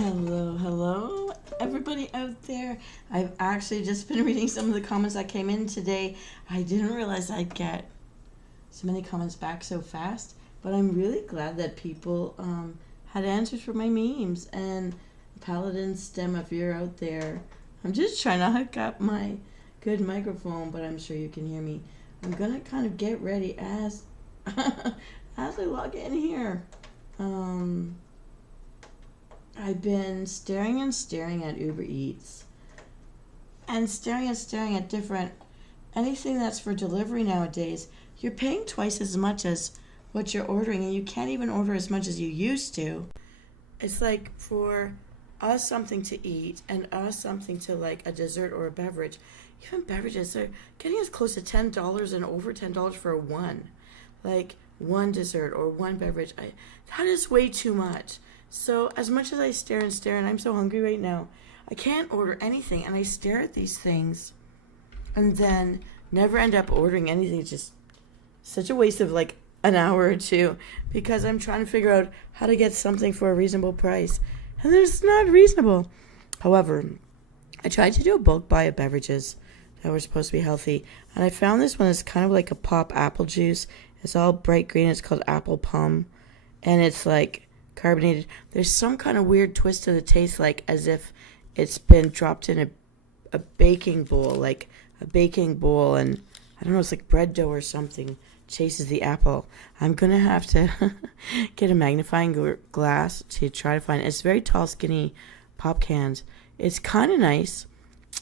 Hello, everybody out there. I've actually just been reading some of the comments that came in today. I didn't realize I'd get so many comments back so fast, but I'm really glad that people had answers for my memes. And Paladin Stem, if you're out there, I'm just trying to hook up my good microphone, but I'm sure you can hear me. I'm gonna kind of get ready as as I log in here. I've been staring at Uber Eats and staring at different anything that's for delivery nowadays. You're paying twice as much as what you're ordering, and you can't even order as much as you used to. It's like for us something to eat and us something to like a dessert or a beverage. Even beverages are getting as close to $10 and over $10 for one. Like one dessert or one beverage. That is way too much. So as much as I stare and I'm so hungry right now, I can't order anything, and I stare at these things and then never end up ordering anything. It's just such a waste of like an hour or two because I'm trying to figure out how to get something for a reasonable price, and it's not reasonable. However, I tried to do a bulk buy of beverages that were supposed to be healthy, and I found this one is kind of like a pop apple juice. It's all bright green. It's called Apple Plum, and it's like carbonated. There's some kind of weird twist to the taste, like as if it's been dropped in a baking bowl, like a baking bowl, and I don't know, it's like bread dough or something chases the apple. I'm gonna have to get a magnifying glass to try to find it. It's very tall, skinny pop cans. It's kind of nice.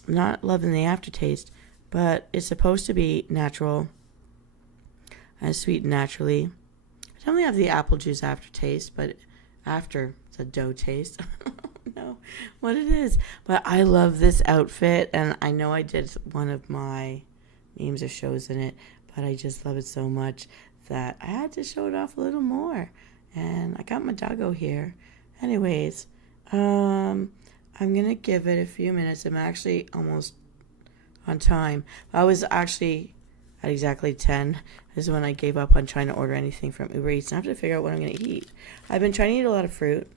I'm not loving the aftertaste, but it's supposed to be natural and sweetened naturally. I don't really have the apple juice aftertaste, but after it's a dough taste. I don't know what it is, but I love this outfit, and I know I did one of my memes or shows in it, but I just love it so much that I had to show it off a little more. And I got my doggo here. Anyways, I'm gonna give it a few minutes. I'm actually almost on time. I was actually at exactly 10 is when I gave up on trying to order anything from Uber Eats. And I have to figure out what I'm going to eat. I've been trying to eat a lot of fruit.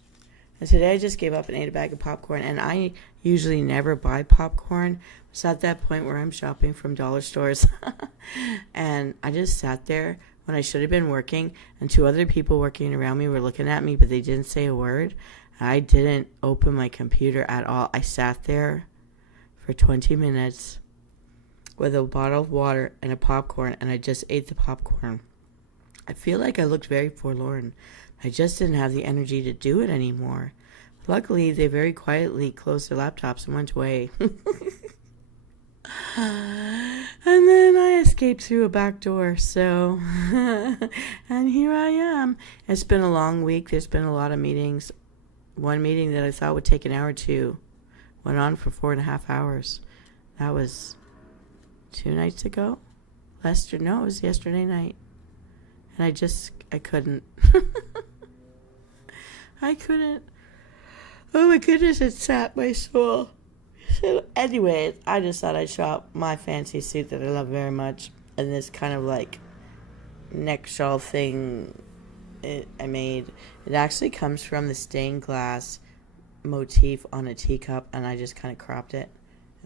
And today I just gave up and ate a bag of popcorn. And I usually never buy popcorn. It's at that point where I'm shopping from dollar stores. And I just sat there when I should have been working. And two other people working around me were looking at me, but they didn't say a word. I didn't open my computer at all. I sat there for 20 minutes with a bottle of water and a popcorn, and I just ate the popcorn. I feel like I looked very forlorn. I just didn't have the energy to do it anymore. Luckily, they very quietly closed their laptops and went away. And then I escaped through a back door, so, and here I am. It's been a long week. There's been a lot of meetings. One meeting that I thought would take an hour or two went on for 4.5 hours. That was 2 nights ago. It was yesterday night. And I couldn't. I couldn't. Oh my goodness, it sat my soul. So anyways, I just thought I'd shop my fancy suit that I love very much. And this kind of like neck shawl thing I made. It actually comes from the stained glass motif on a teacup. And I just kind of cropped it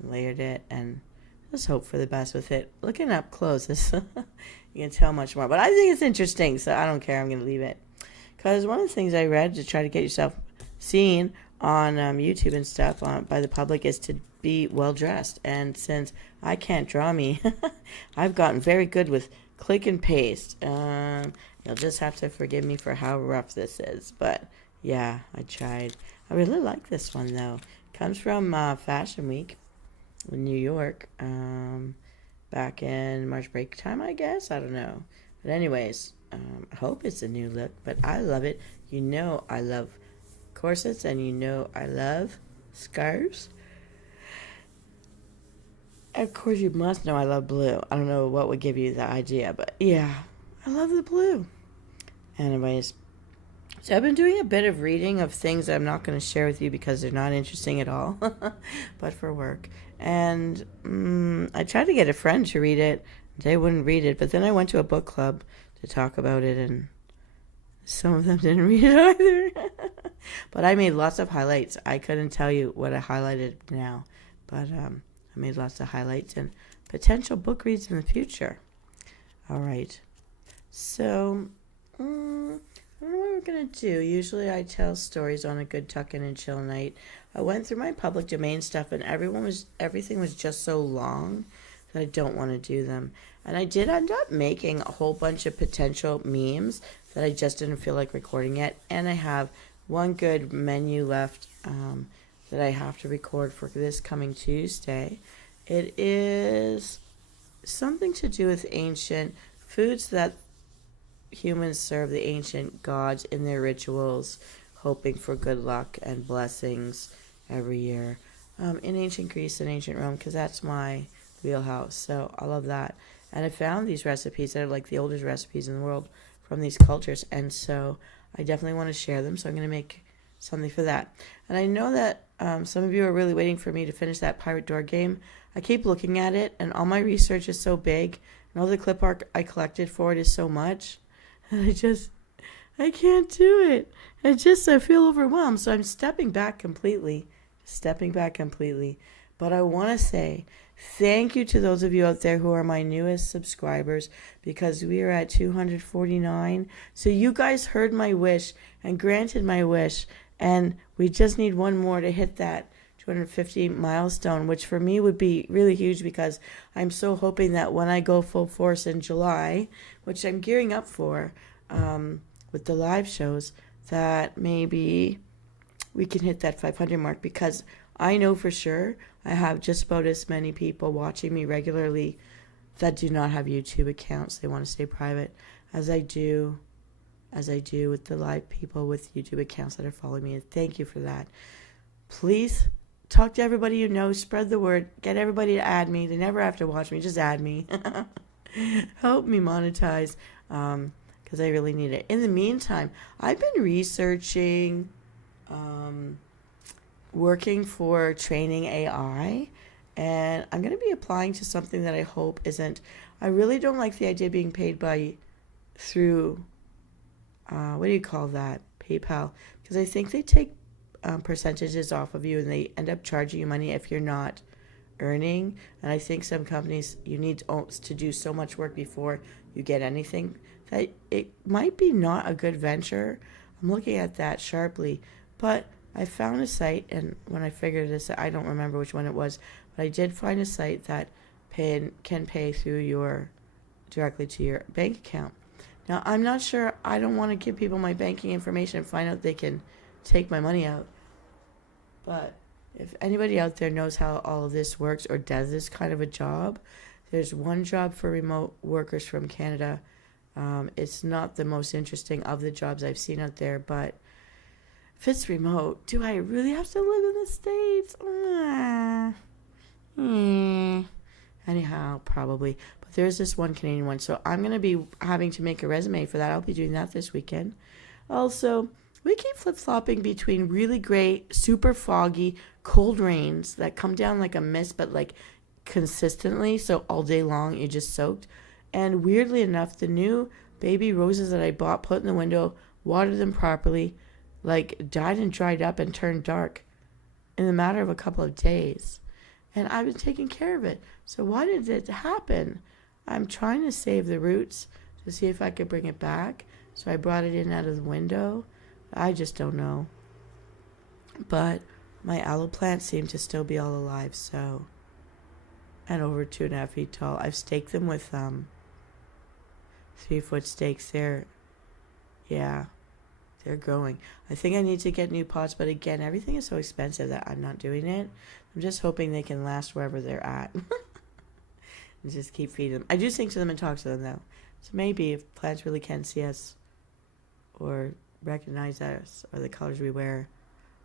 and layered it and just hope for the best with it. Looking up close, you can tell much more. But I think it's interesting, so I don't care. I'm going to leave it. Because one of the things I read to try to get yourself seen on YouTube and stuff by the public is to be well-dressed. And since I can't draw me, I've gotten very good with click and paste. You'll just have to forgive me for how rough this is. But, yeah, I tried. I really like this one, though. It comes from Fashion Week in New York, back in March break time, I guess. I don't know. But anyways, I hope it's a new look, but I love it. You know I love corsets, and you know I love scarves. Of course, you must know I love blue. I don't know what would give you the idea, but yeah, I love the blue. Anyways, so I've been doing a bit of reading of things that I'm not going to share with you because they're not interesting at all, but for work. And I tried to get a friend to read it. They wouldn't read it, but then I went to a book club to talk about it, and some of them didn't read it either. But I made lots of highlights. I couldn't tell you what I highlighted now, but I made lots of highlights and potential book reads in the future. All right. So, I don't know what we're going to do. Usually I tell stories on a good tuck-in and chill night. I went through my public domain stuff and everything was just so long that I don't want to do them. And I did end up making a whole bunch of potential memes that I just didn't feel like recording yet. And I have one good menu left that I have to record for this coming Tuesday. It is something to do with ancient foods that humans serve the ancient gods in their rituals, hoping for good luck and blessings every year in ancient Greece and ancient Rome, because that's my wheelhouse. So I love that. And I found these recipes that are like the oldest recipes in the world from these cultures. And so I definitely want to share them. So I'm going to make something for that. And I know that some of you are really waiting for me to finish that Pirate Door game. I keep looking at it, and all my research is so big, and all the clip art I collected for it is so much. And I can't do it. I feel overwhelmed. So I'm stepping back completely. But I want to say thank you to those of you out there who are my newest subscribers, because we are at 249. So you guys heard my wish and granted my wish, and we just need one more to hit that 250 milestone, which for me would be really huge, because I'm so hoping that when I go full force in July, which I'm gearing up for with the live shows, that maybe we can hit that 500 mark, because I know for sure I have just about as many people watching me regularly that do not have YouTube accounts. They want to stay private, as I do with the live people with YouTube accounts that are following me. And thank you for that. Please talk to everybody you know, spread the word, get everybody to add me. They never have to watch me, just add me. Help me monetize, because I really need it. In the meantime, I've been researching working for training AI, and I'm going to be applying to something that I hope isn't. I really don't like the idea of being paid through what do you call that, PayPal, because I think they take percentages off of you, and they end up charging you money if you're not earning. And I think some companies, you need to do so much work before you get anything that it might be not a good venture. I'm looking at that sharply, but I found a site, and when I figured this, I don't remember which one it was, but I did find a site that can pay directly to your bank account. Now, I'm not sure. I don't want to give people my banking information and find out they can take my money out. But if anybody out there knows how all of this works or does this kind of a job, there's one job for remote workers from Canada. It's not the most interesting of the jobs I've seen out there, but if it's remote, do I really have to live in the States? Anyhow, probably. But there's this one Canadian one, so I'm going to be having to make a resume for that. I'll be doing that this weekend. Also, we keep flip-flopping between really great, super foggy, cold rains that come down like a mist, but like consistently, so all day long you're just soaked. And weirdly enough, the new baby roses that I bought, put in the window, watered them properly, like died and dried up and turned dark in the matter of a couple of days. And I've been taking care of it. So why did it happen? I'm trying to save the roots to see if I could bring it back. So I brought it in out of the window. I just don't know. But my aloe plants seem to still be all alive, so. And over 2.5 feet tall. I've staked them with 3-foot stakes. They're growing. I think I need to get new pots, but again, everything is so expensive that I'm not doing it. I'm just hoping they can last wherever they're at. And just keep feeding them. I do sing to them and talk to them, though. So maybe if plants really can see us or recognize us or the colors we wear,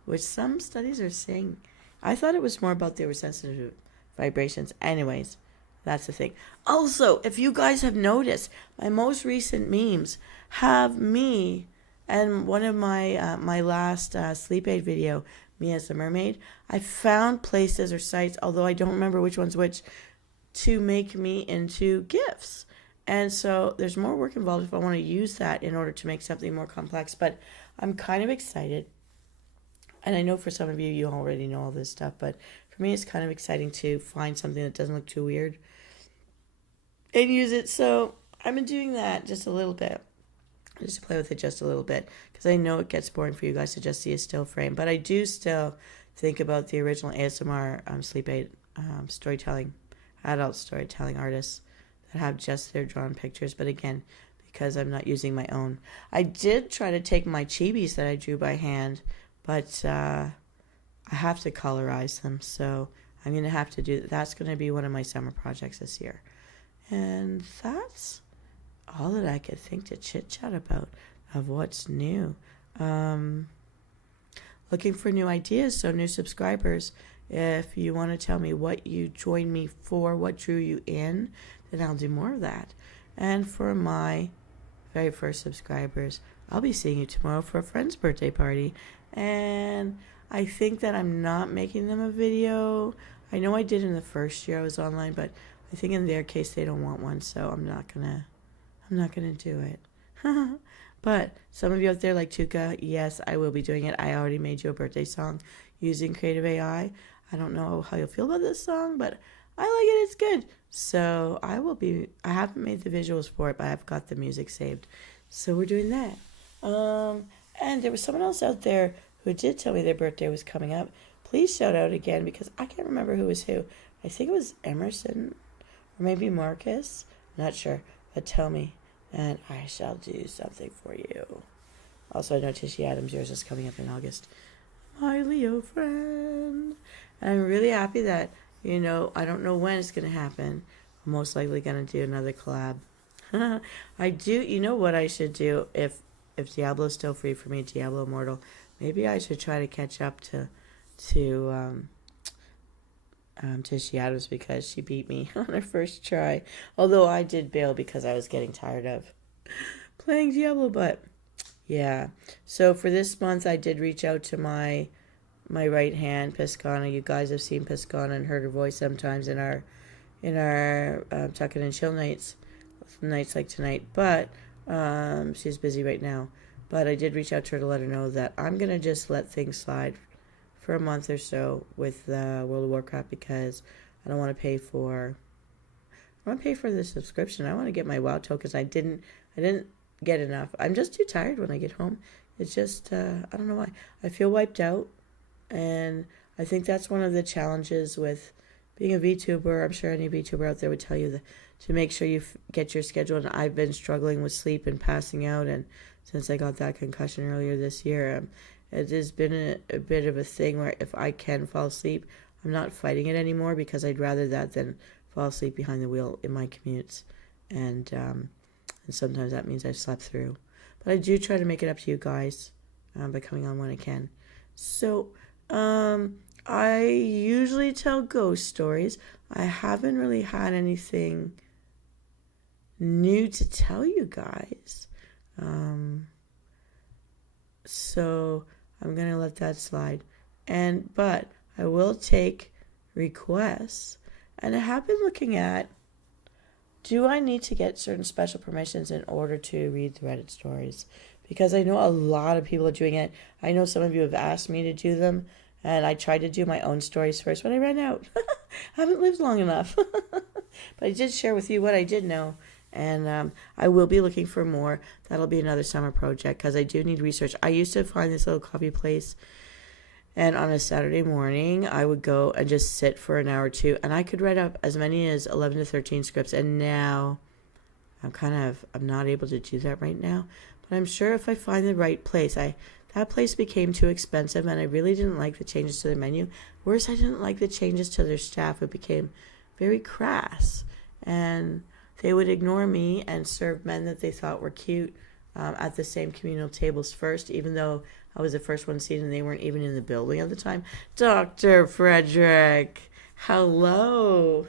which some studies are saying. I thought it was more about they were sensitive to vibrations. Anyways, that's the thing. Also, if you guys have noticed, my most recent memes have me and one of my last sleep aid video, me as a mermaid. I found places or sites, although I don't remember which one's which, to make me into GIFs. And so there's more work involved if I want to use that in order to make something more complex. But I'm kind of excited And I know for some of you, you already know all this stuff, but for me, it's kind of exciting to find something that doesn't look too weird and use it. So I've been doing that just a little bit, just to play with it just a little bit, because I know it gets boring for you guys to just see a still frame. But I do still think about the original ASMR sleep aid storytelling, adult storytelling artists that have just their drawn pictures. But again, because I'm not using my own, I did try to take my chibis that I drew by hand, but I have to colorize them. So I'm going to have to do, that's going to be one of my summer projects this year. And that's all that I could think to chit-chat about of what's new. Looking for new ideas, so new subscribers. If you want to tell me what you joined me for, what drew you in, then I'll do more of that. And for my very first subscribers, I'll be seeing you tomorrow for a friend's birthday party. And I think that I'm not making them a video. I know I did in the first year I was online, but I think in their case they don't want one, so I'm not gonna do it. But some of you out there like Tuka, yes, I will be doing it. I already made you a birthday song using Creative AI. I don't know how you'll feel about this song, but I like it. It's good. So I haven't made the visuals for it, but I've got the music saved. So we're doing that. And there was someone else out there who did tell me their birthday was coming up. Please shout out again, because I can't remember who was who. I think it was Emerson or maybe Marcus. I'm not sure, but tell me and I shall do something for you. Also, I know Tishy Adams, yours is coming up in August. My Leo friend. And I'm really happy that, I don't know when it's going to happen. I'm most likely going to do another collab. I do, what I should do if Diablo's still free for me, Diablo Immortal. Maybe I should try to catch up to Tishy Adams, because she beat me on her first try. Although I did bail because I was getting tired of playing Diablo, but yeah. So for this month, I did reach out to my right hand, Piscana. You guys have seen Piscana and heard her voice sometimes in our Tucking and Chill nights like tonight. But she's busy right now. But I did reach out to her to let her know that I'm gonna just let things slide for a month or so with World of Warcraft, because I don't want to pay for the subscription. I want to get my WoW tokens. I didn't get enough. I'm just too tired when I get home. It's just I don't know why. I feel wiped out, and I think that's one of the challenges with being a VTuber. I'm sure any VTuber out there would tell you that, to make sure you get your schedule. And I've been struggling with sleep and passing out, and since I got that concussion earlier this year, it has been a bit of a thing where if I can fall asleep, I'm not fighting it anymore, because I'd rather that than fall asleep behind the wheel in my commutes. And sometimes that means I've slept through. But I do try to make it up to you guys by coming on when I can. So I usually tell ghost stories. I haven't really had anything new to tell you guys. So I'm going to let that slide. But I will take requests. And I have been looking at, do I need to get certain special permissions in order to read the Reddit stories? Because I know a lot of people are doing it. I know some of you have asked me to do them, and I tried to do my own stories first, but I ran out. I haven't lived long enough. But I did share with you what I did know. And I will be looking for more. That'll be another summer project, because I do need research. I used to find this little coffee place, and on a Saturday morning, I would go and just sit for an hour or two, and I could write up as many as 11 to 13 scripts. And now I'm not able to do that right now. But I'm sure if I find the right place, that place became too expensive, and I really didn't like the changes to the menu. Worse, I didn't like the changes to their staff. It became very crass, and they would ignore me and serve men that they thought were cute at the same communal tables first, even though I was the first one seated and they weren't even in the building at the time. Dr. Frederick, hello.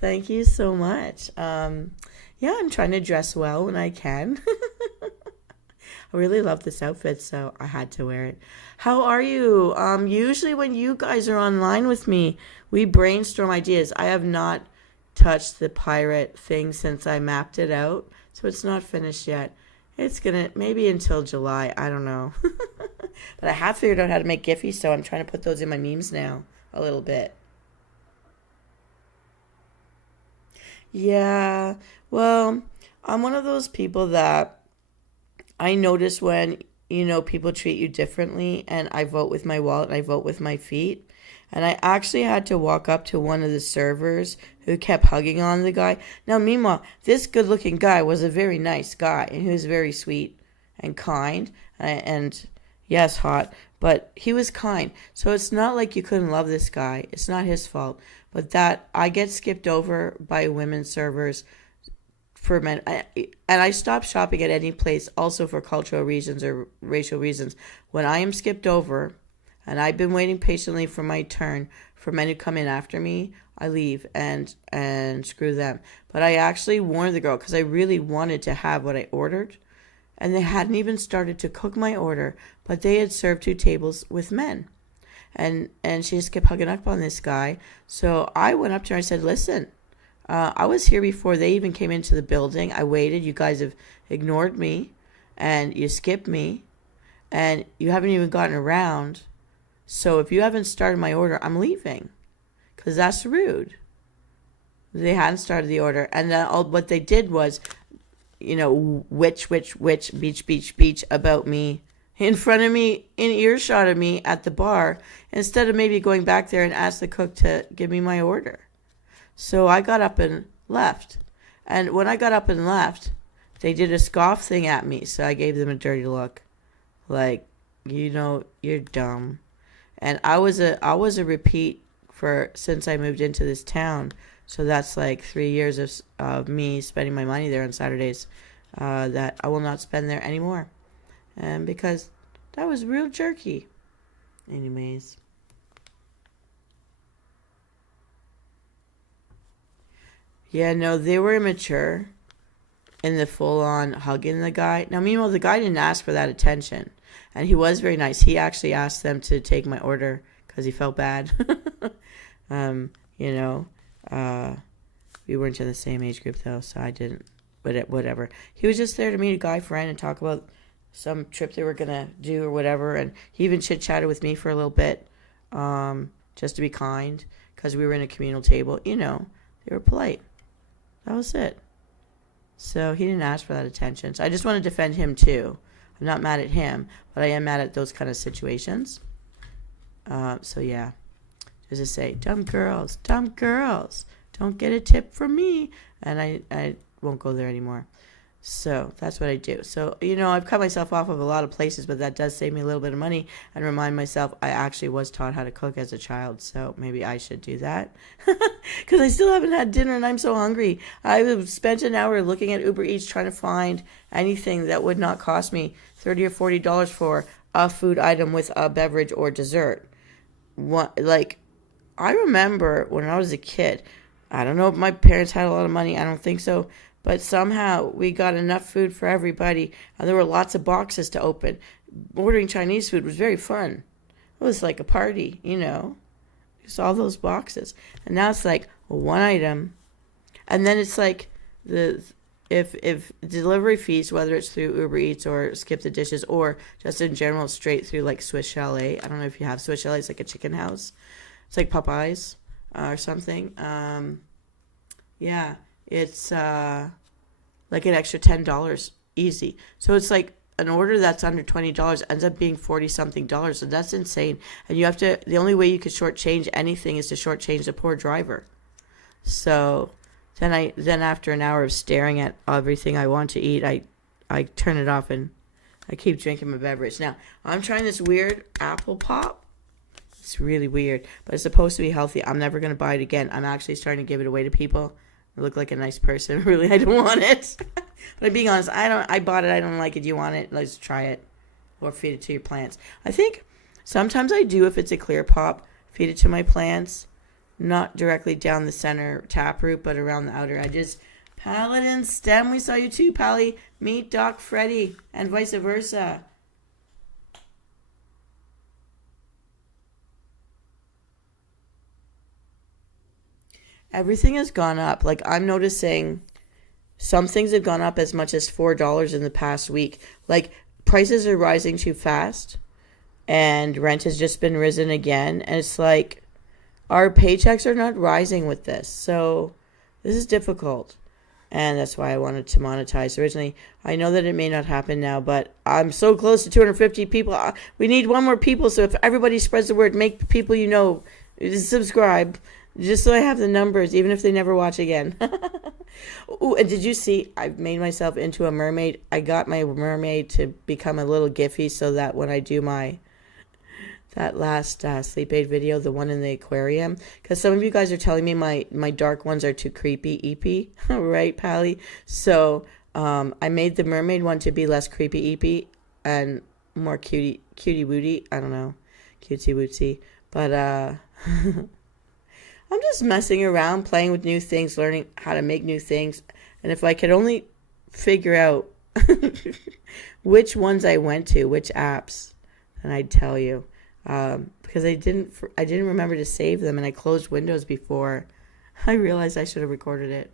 Thank you so much. Yeah, I'm trying to dress well when I can. I really love this outfit, so I had to wear it. How are you? Usually when you guys are online with me, we brainstorm ideas. I have not touched the pirate thing since I mapped it out, so it's not finished yet. It's gonna, maybe until July, I don't know. But I have figured out how to make Giphy, so I'm trying to put those in my memes now a little bit. Yeah, well, I'm one of those people that I notice when, people treat you differently, and I vote with my wallet and I vote with my feet. And I actually had to walk up to one of the servers who kept hugging on the guy. Now, meanwhile, this good looking guy was a very nice guy, and he was very sweet and kind, and yes, hot, but he was kind. So it's not like you couldn't love this guy. It's not his fault. But that I get skipped over by women servers for men. And I stop shopping at any place also for cultural reasons or racial reasons. When I am skipped over and I've been waiting patiently for my turn for men who come in after me, I leave and screw them. But I actually warned the girl because I really wanted to have what I ordered. And they hadn't even started to cook my order, but they had served 2 tables with men. And she just kept hugging up on this guy. So I went up to her and I said, listen, I was here before they even came into the building. I waited. You guys have ignored me and you skipped me and you haven't even gotten around. So if you haven't started my order, I'm leaving because that's rude. They hadn't started the order. And then what they did was, witch, beach about me in front of me, in earshot of me at the bar, instead of maybe going back there and ask the cook to give me my order. So I got up and left. And when I got up and left, they did a scoff thing at me. So I gave them a dirty look. Like, you're dumb. And I was a repeat since I moved into this town. So that's like 3 years of me spending my money there on Saturdays that I will not spend there anymore. And because that was real jerky. Anyways. Yeah, no, they were immature in the full-on hugging the guy. Now, meanwhile, the guy didn't ask for that attention. And he was very nice. He actually asked them to take my order because he felt bad. We weren't in the same age group, though, so I didn't. But whatever. He was just there to meet a guy friend and talk about some trip they were going to do or whatever. And he even chit-chatted with me for a little bit just to be kind because we were in a communal table. They were polite. That was it. So he didn't ask for that attention. So I just want to defend him, too. I'm not mad at him, but I am mad at those kind of situations. So, yeah. Just to say, dumb girls, don't get a tip from me. And I won't go there anymore. So that's what I do. So, I've cut myself off of a lot of places, but that does save me a little bit of money and remind myself I actually was taught how to cook as a child. So maybe I should do that because I still haven't had dinner and I'm so hungry. I spent an hour looking at Uber Eats trying to find anything that would not cost me $30 or $40 for a food item with a beverage or dessert. I remember when I was a kid, I don't know if my parents had a lot of money. I don't think so. But somehow we got enough food for everybody, and there were lots of boxes to open. Ordering Chinese food was very fun. It was like a party, Just all those boxes. And now it's like one item. And then it's like if delivery fees, whether it's through Uber Eats or Skip the Dishes or just in general straight through like Swiss Chalet. I don't know if you have Swiss Chalet. It's like a chicken house. It's like Popeyes or something. Yeah. It's like an extra $10 easy. So it's like an order that's under $20 ends up being $40-something. So that's insane. And the only way you could shortchange anything is to shortchange the poor driver. So then after an hour of staring at everything I want to eat, I turn it off and I keep drinking my beverage. Now, I'm trying this weird apple pop. It's really weird, but it's supposed to be healthy. I'm never going to buy it again. I'm actually starting to give it away to people. I look like a nice person. Really, I don't want it. But I'm being honest, I bought it. I don't like it. You want it? Let's try it. Or feed it to your plants. I think sometimes I do if it's a clear pop, feed it to my plants. Not directly down the center taproot, but around the outer edges. Paladin Stem, we saw you too, Pally. Meet Doc Freddy, and vice versa. Everything has gone up. Like, I'm noticing some things have gone up as much as $4 in the past week. Like, prices are rising too fast. and rent has just been risen again. And it's like our paychecks are not rising with this. So this is difficult. And that's why I wanted to monetize originally. I know that it may not happen now, but I'm so close to 250 people. We need one more people. So if everybody spreads the word, make people subscribe, just so I have the numbers, even if they never watch again. Ooh, and did you see? I've made myself into a mermaid. I got my mermaid to become a little Giphy so that when I do that last sleep aid video, the one in the aquarium, because some of you guys are telling me my dark ones are too creepy eepy, right, Pally? So I made the mermaid one to be less creepy eepy and more cutie wooty. I don't know, cutesy wootsy. But I'm just messing around, playing with new things, learning how to make new things. And if I could only figure out which ones I went to, which apps, then I'd tell you. Because I didn't remember to save them, and I closed Windows before I realized I should have recorded it.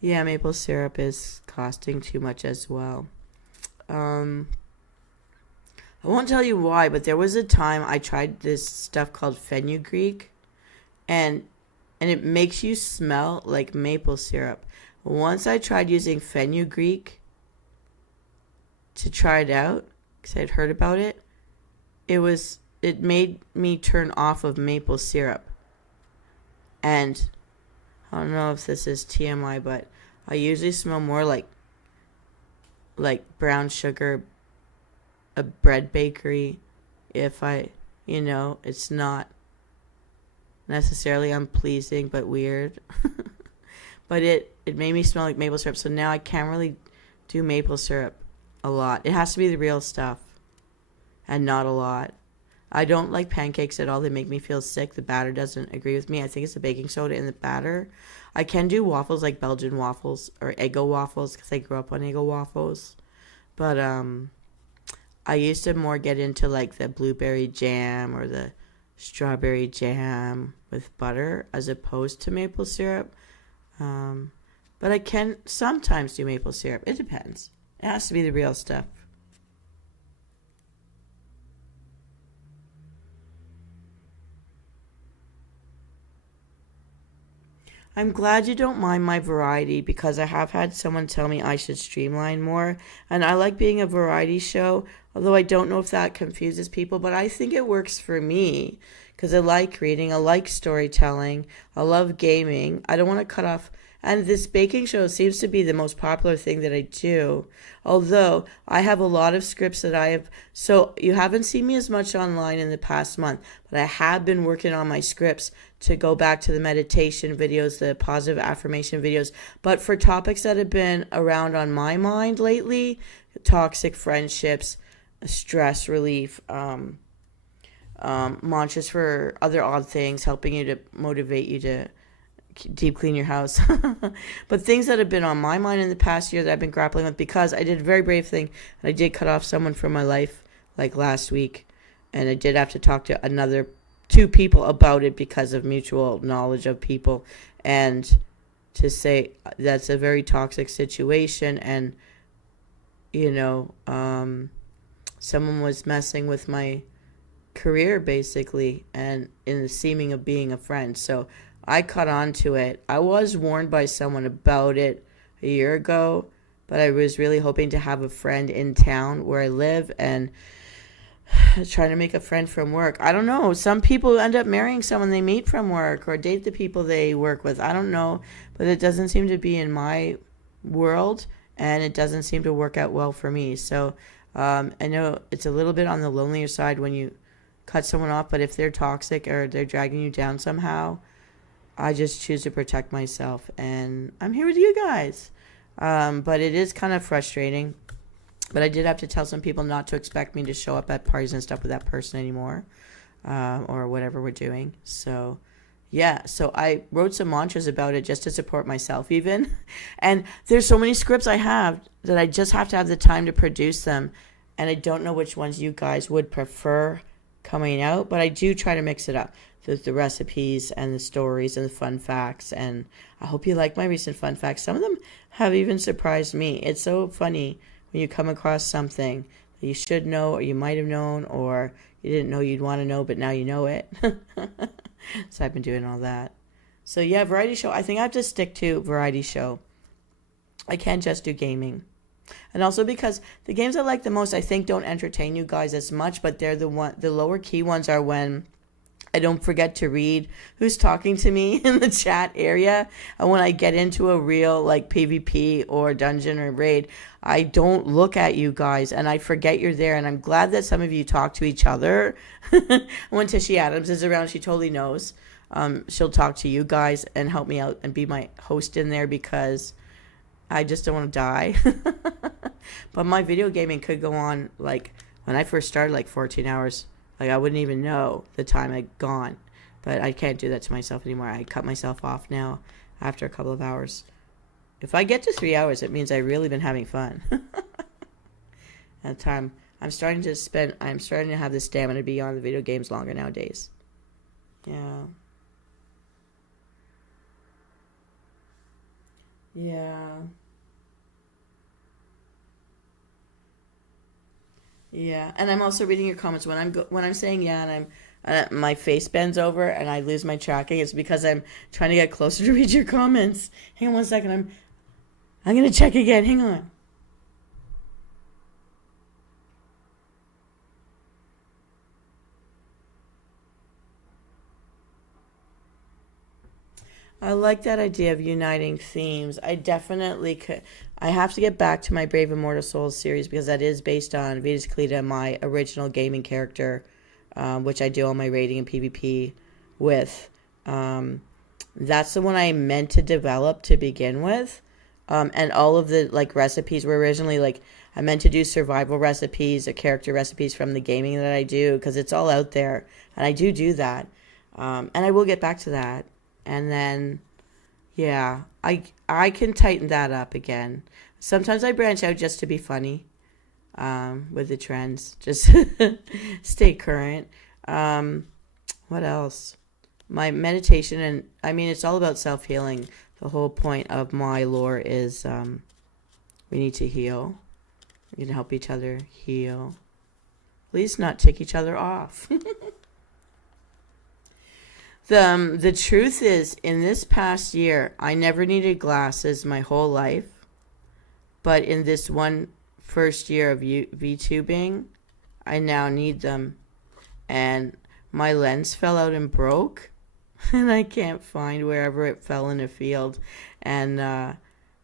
Yeah, maple syrup is costing too much as well. I won't tell you why, but there was a time I tried this stuff called fenugreek, and it makes you smell like maple syrup. Once I tried using fenugreek to try it out, because I'd heard about it, it made me turn off of maple syrup. And I don't know if this is TMI, but I usually smell more like brown sugar, a bread bakery. If it's not necessarily unpleasing, but weird. But it made me smell like maple syrup. So now I can't really do maple syrup a lot. It has to be the real stuff and not a lot. I don't like pancakes at all. They make me feel sick. The batter doesn't agree with me. I think it's the baking soda in the batter. I can do waffles like Belgian waffles or Eggo waffles because I grew up on Eggo waffles. But I used to more get into like the blueberry jam or the strawberry jam with butter as opposed to maple syrup. But I can sometimes do maple syrup. It depends. It has to be the real stuff. I'm glad you don't mind my variety because I have had someone tell me I should streamline more. And I like being a variety show, although I don't know if that confuses people, but I think it works for me because I like reading, I like storytelling, I love gaming. I don't want to cut off. And this baking show seems to be the most popular thing that I do. Although I have a lot of scripts that I have. So you haven't seen me as much online in the past month, but I have been working on my scripts to go back to the meditation videos, the positive affirmation videos. But for topics that have been around on my mind lately, toxic friendships, stress relief, mantras for other odd things, helping you to motivate you to deep clean your house. But things that have been on my mind in the past year that I've been grappling with, because I did a very brave thing and I did cut off someone from my life like last week, and I did have to talk to another two people about it because of mutual knowledge of people, and to say that's a very toxic situation. And someone was messing with my career basically, and in the seeming of being a friend. So I caught on to it. I was warned by someone about it a year ago, but I was really hoping to have a friend in town where I live and trying to make a friend from work. I don't know. Some people end up marrying someone they meet from work or date the people they work with. I don't know, but it doesn't seem to be in my world, and it doesn't seem to work out well for me. So I know it's a little bit on the lonelier side when you cut someone off, but if they're toxic or they're dragging you down somehow, I just choose to protect myself, and I'm here with you guys. But it is kind of frustrating. But I did have to tell some people not to expect me to show up at parties and stuff with that person anymore, or whatever we're doing. So, yeah. So I wrote some mantras about it just to support myself even. And there's so many scripts I have that I just have to have the time to produce them. And I don't know which ones you guys would prefer coming out, but I do try to mix it up. The recipes and the stories and the fun facts. And I hope you like my recent fun facts. Some of them have even surprised me. It's so funny when you come across something that you should know, or you might have known, or you didn't know you'd want to know, but now you know it. So I've been doing all that. So yeah, variety show. I think I have to stick to variety show. I can't just do gaming. And also because the games I like the most, I think, don't entertain you guys as much, but they're the lower key ones are when I don't forget to read who's talking to me in the chat area. And when I get into a real like PvP or dungeon or raid, I don't look at you guys and I forget you're there. And I'm glad that some of you talk to each other. When Tishy Adams is around, she totally knows. She'll talk to you guys and help me out and be my host in there because I just don't want to die. But my video gaming could go on, like, when I first started, like 14 hours. Like, I wouldn't even know the time I'd gone. But I can't do that to myself anymore. I cut myself off now after a couple of hours. If I get to 3 hours, it means I've really been having fun. At the time, I'm starting to have the stamina to be on the video games longer nowadays. Yeah. Yeah. Yeah, and I'm also reading your comments when I'm saying yeah, and my face bends over and I lose my tracking. It's because I'm trying to get closer to read your comments. Hang on one second. I'm gonna check again. Hang on. I like that idea of uniting themes. I definitely could. I have to get back to my Brave Immortal Souls series because that is based on Vetus Callida, my original gaming character, which I do all my raiding and PvP with. That's the one I meant to develop to begin with. And all of the like recipes were originally like I meant to do survival recipes or character recipes from the gaming that I do because it's all out there, and I do that. And I will get back to that. And then, yeah, I can tighten that up again. Sometimes I branch out just to be funny with the trends, just stay current. What else? My meditation, and I mean, it's all about self-healing. The whole point of my lore is we need to heal. We can help each other heal. At least not tick each other off. The truth is, in this past year, I never needed glasses my whole life. But in this one first year of VTubing, I now need them. And my lens fell out and broke. And I can't find wherever it fell in a field. And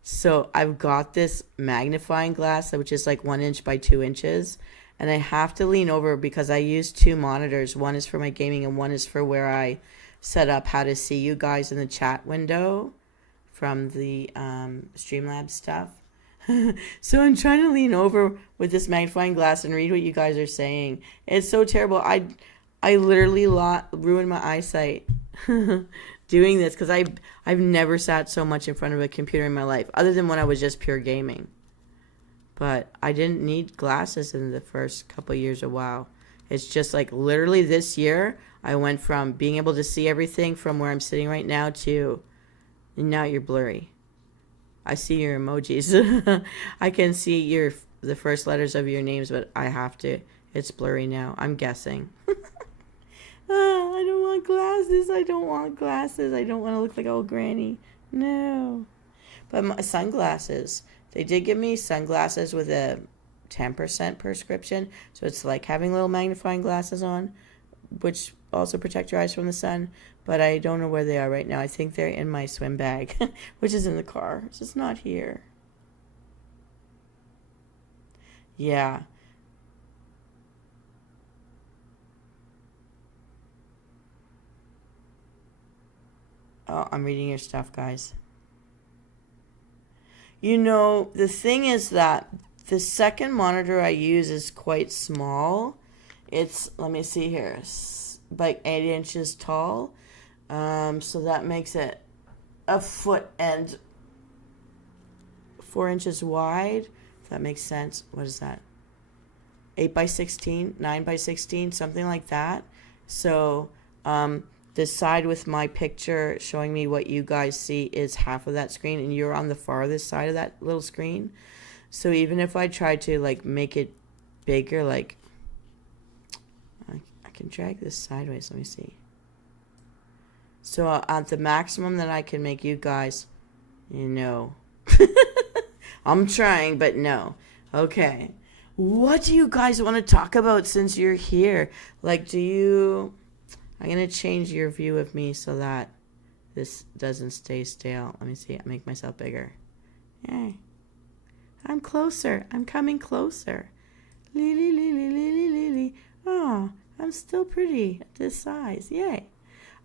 so I've got this magnifying glass, which is like 1 inch by 2 inches. And I have to lean over because I use 2 monitors. One is for my gaming and one is for where I set up how to see you guys in the chat window from the Streamlabs stuff. So I'm trying to lean over with this magnifying glass and read what you guys are saying. It's so terrible. I literally ruined my eyesight doing this because I've never sat so much in front of a computer in my life, other than when I was just pure gaming. But I didn't need glasses in the first couple of years of WoW. It's just like literally this year, I went from being able to see everything from where I'm sitting right now to now you're blurry. I see your emojis. I can see the first letters of your names, but I have to. It's blurry now. I'm guessing. I don't want glasses. I don't want glasses. I don't want to look like old granny. No. But my sunglasses. They did give me sunglasses with a 10% prescription. So it's like having little magnifying glasses on, which also protect your eyes from the sun. But I don't know where they are right now. I think they're in my swim bag, which is in the car. It's just not here. Yeah. Oh, I'm reading your stuff, guys. You know, the thing is that the second monitor I use is quite small. It's, let me see here, it's like 8 inches tall. So that makes it a foot and 4 inches wide. If that makes sense. What is that? 8 by 16, 9 by 16, something like that. So, the side with my picture showing me what you guys see is half of that screen, and you're on the farthest side of that little screen. So even if I try to like make it bigger, like I can drag this sideways. Let me see. So at the maximum that I can make you guys, I'm trying, but no. Okay. What do you guys want to talk about since you're here? Like, I'm going to change your view of me so that this doesn't stay stale. Let me see. I make myself bigger. Yay. I'm closer. I'm coming closer. Oh, I'm still pretty at this size. Yay.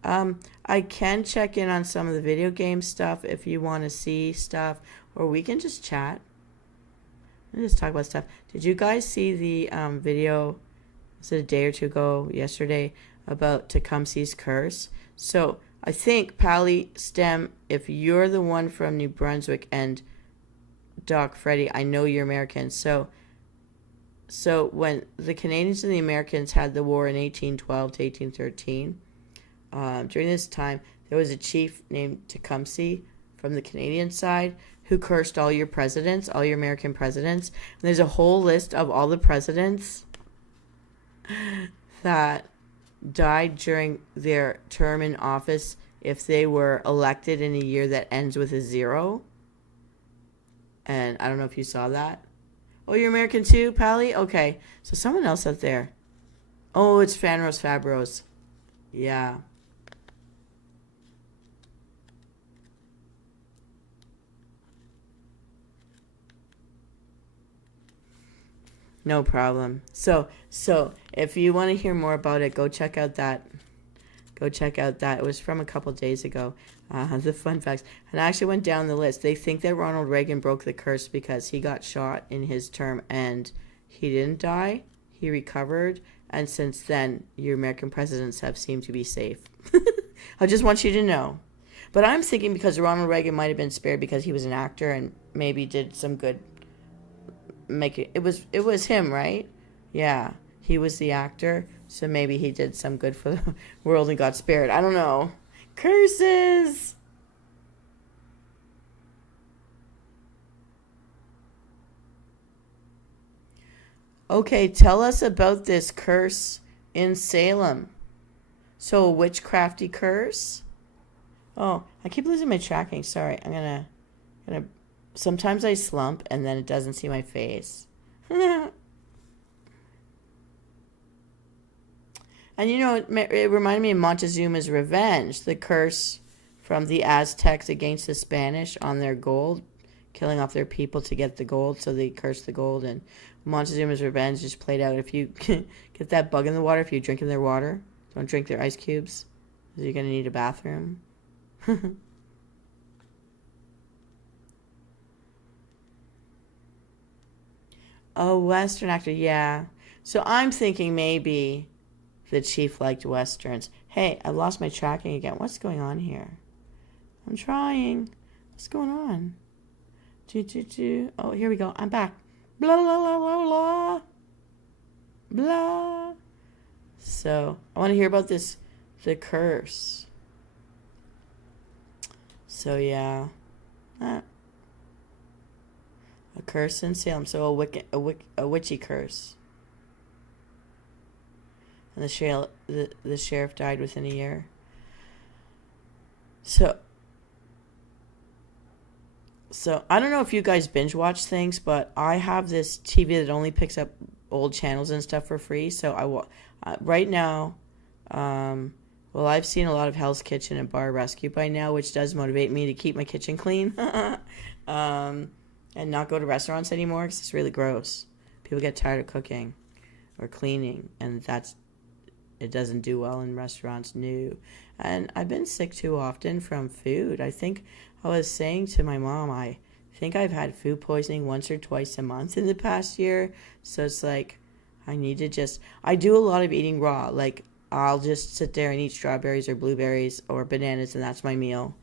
I can check in on some of the video game stuff if you want to see stuff, or we can just chat. Let's just talk about stuff. Did you guys see the video, was it a day or two ago, yesterday, about Tecumseh's curse? So I think, Pally Stem, if you're the one from New Brunswick, and Doc Freddy, I know you're American. So when the Canadians and the Americans had the war in 1812 to 1813, during this time, there was a chief named Tecumseh from the Canadian side who cursed all your presidents, all your American presidents. And there's a whole list of all the presidents that died during their term in office if they were elected in a year that ends with a 0. And I don't know if you saw that. Oh, you're American too, Pally? Okay. So someone else out there. Oh, it's Fanros Fabros. Yeah. No problem. So if you want to hear more about it, go check out that. It was from a couple days ago. The fun facts. And I actually went down the list. They think that Ronald Reagan broke the curse because he got shot in his term and he didn't die. He recovered. And since then, your American presidents have seemed to be safe. I just want you to know. But I'm thinking because Ronald Reagan might have been spared because he was an actor and maybe did some good. It was him, right? Yeah, he was the actor, so maybe he did some good for the world and got spared. I don't know. Curses. Okay, tell us about this curse in Salem. So a witchcrafty curse? Oh, I keep losing my tracking. Sorry, I'm gonna. Sometimes I slump and then it doesn't see my face. And it reminded me of Montezuma's Revenge, the curse from the Aztecs against the Spanish on their gold, killing off their people to get the gold, so they cursed the gold. And Montezuma's Revenge just played out. If you get that bug in the water, if you drink in their water, don't drink their ice cubes, because you're going to need a bathroom. A Western actor, yeah. So I'm thinking maybe the chief liked Westerns. Hey, I lost my tracking again. What's going on here? I'm trying. What's going on? Oh, here we go. I'm back. Blah, blah, blah, blah, blah. Blah. So, I want to hear about the curse. So, yeah. A curse in Salem. So a witchy curse. And the sheriff died within a year. So I don't know if you guys binge watch things, but I have this TV that only picks up old channels and stuff for free. So right now, I've seen a lot of Hell's Kitchen and Bar Rescue by now, which does motivate me to keep my kitchen clean. And not go to restaurants anymore because it's really gross. People get tired of cooking or cleaning, and it doesn't do well in restaurants. No. And I've been sick too often from food. I think I was saying to my mom, I think I've had food poisoning once or twice a month in the past year. So it's like I do a lot of eating raw. Like I'll just sit there and eat strawberries or blueberries or bananas, and that's my meal.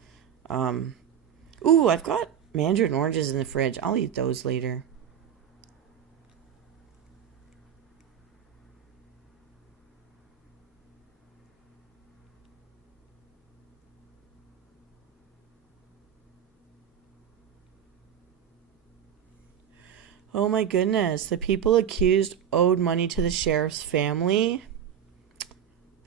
I've got mandarin oranges in the fridge. I'll eat those later. Oh my goodness. The people accused owed money to the sheriff's family.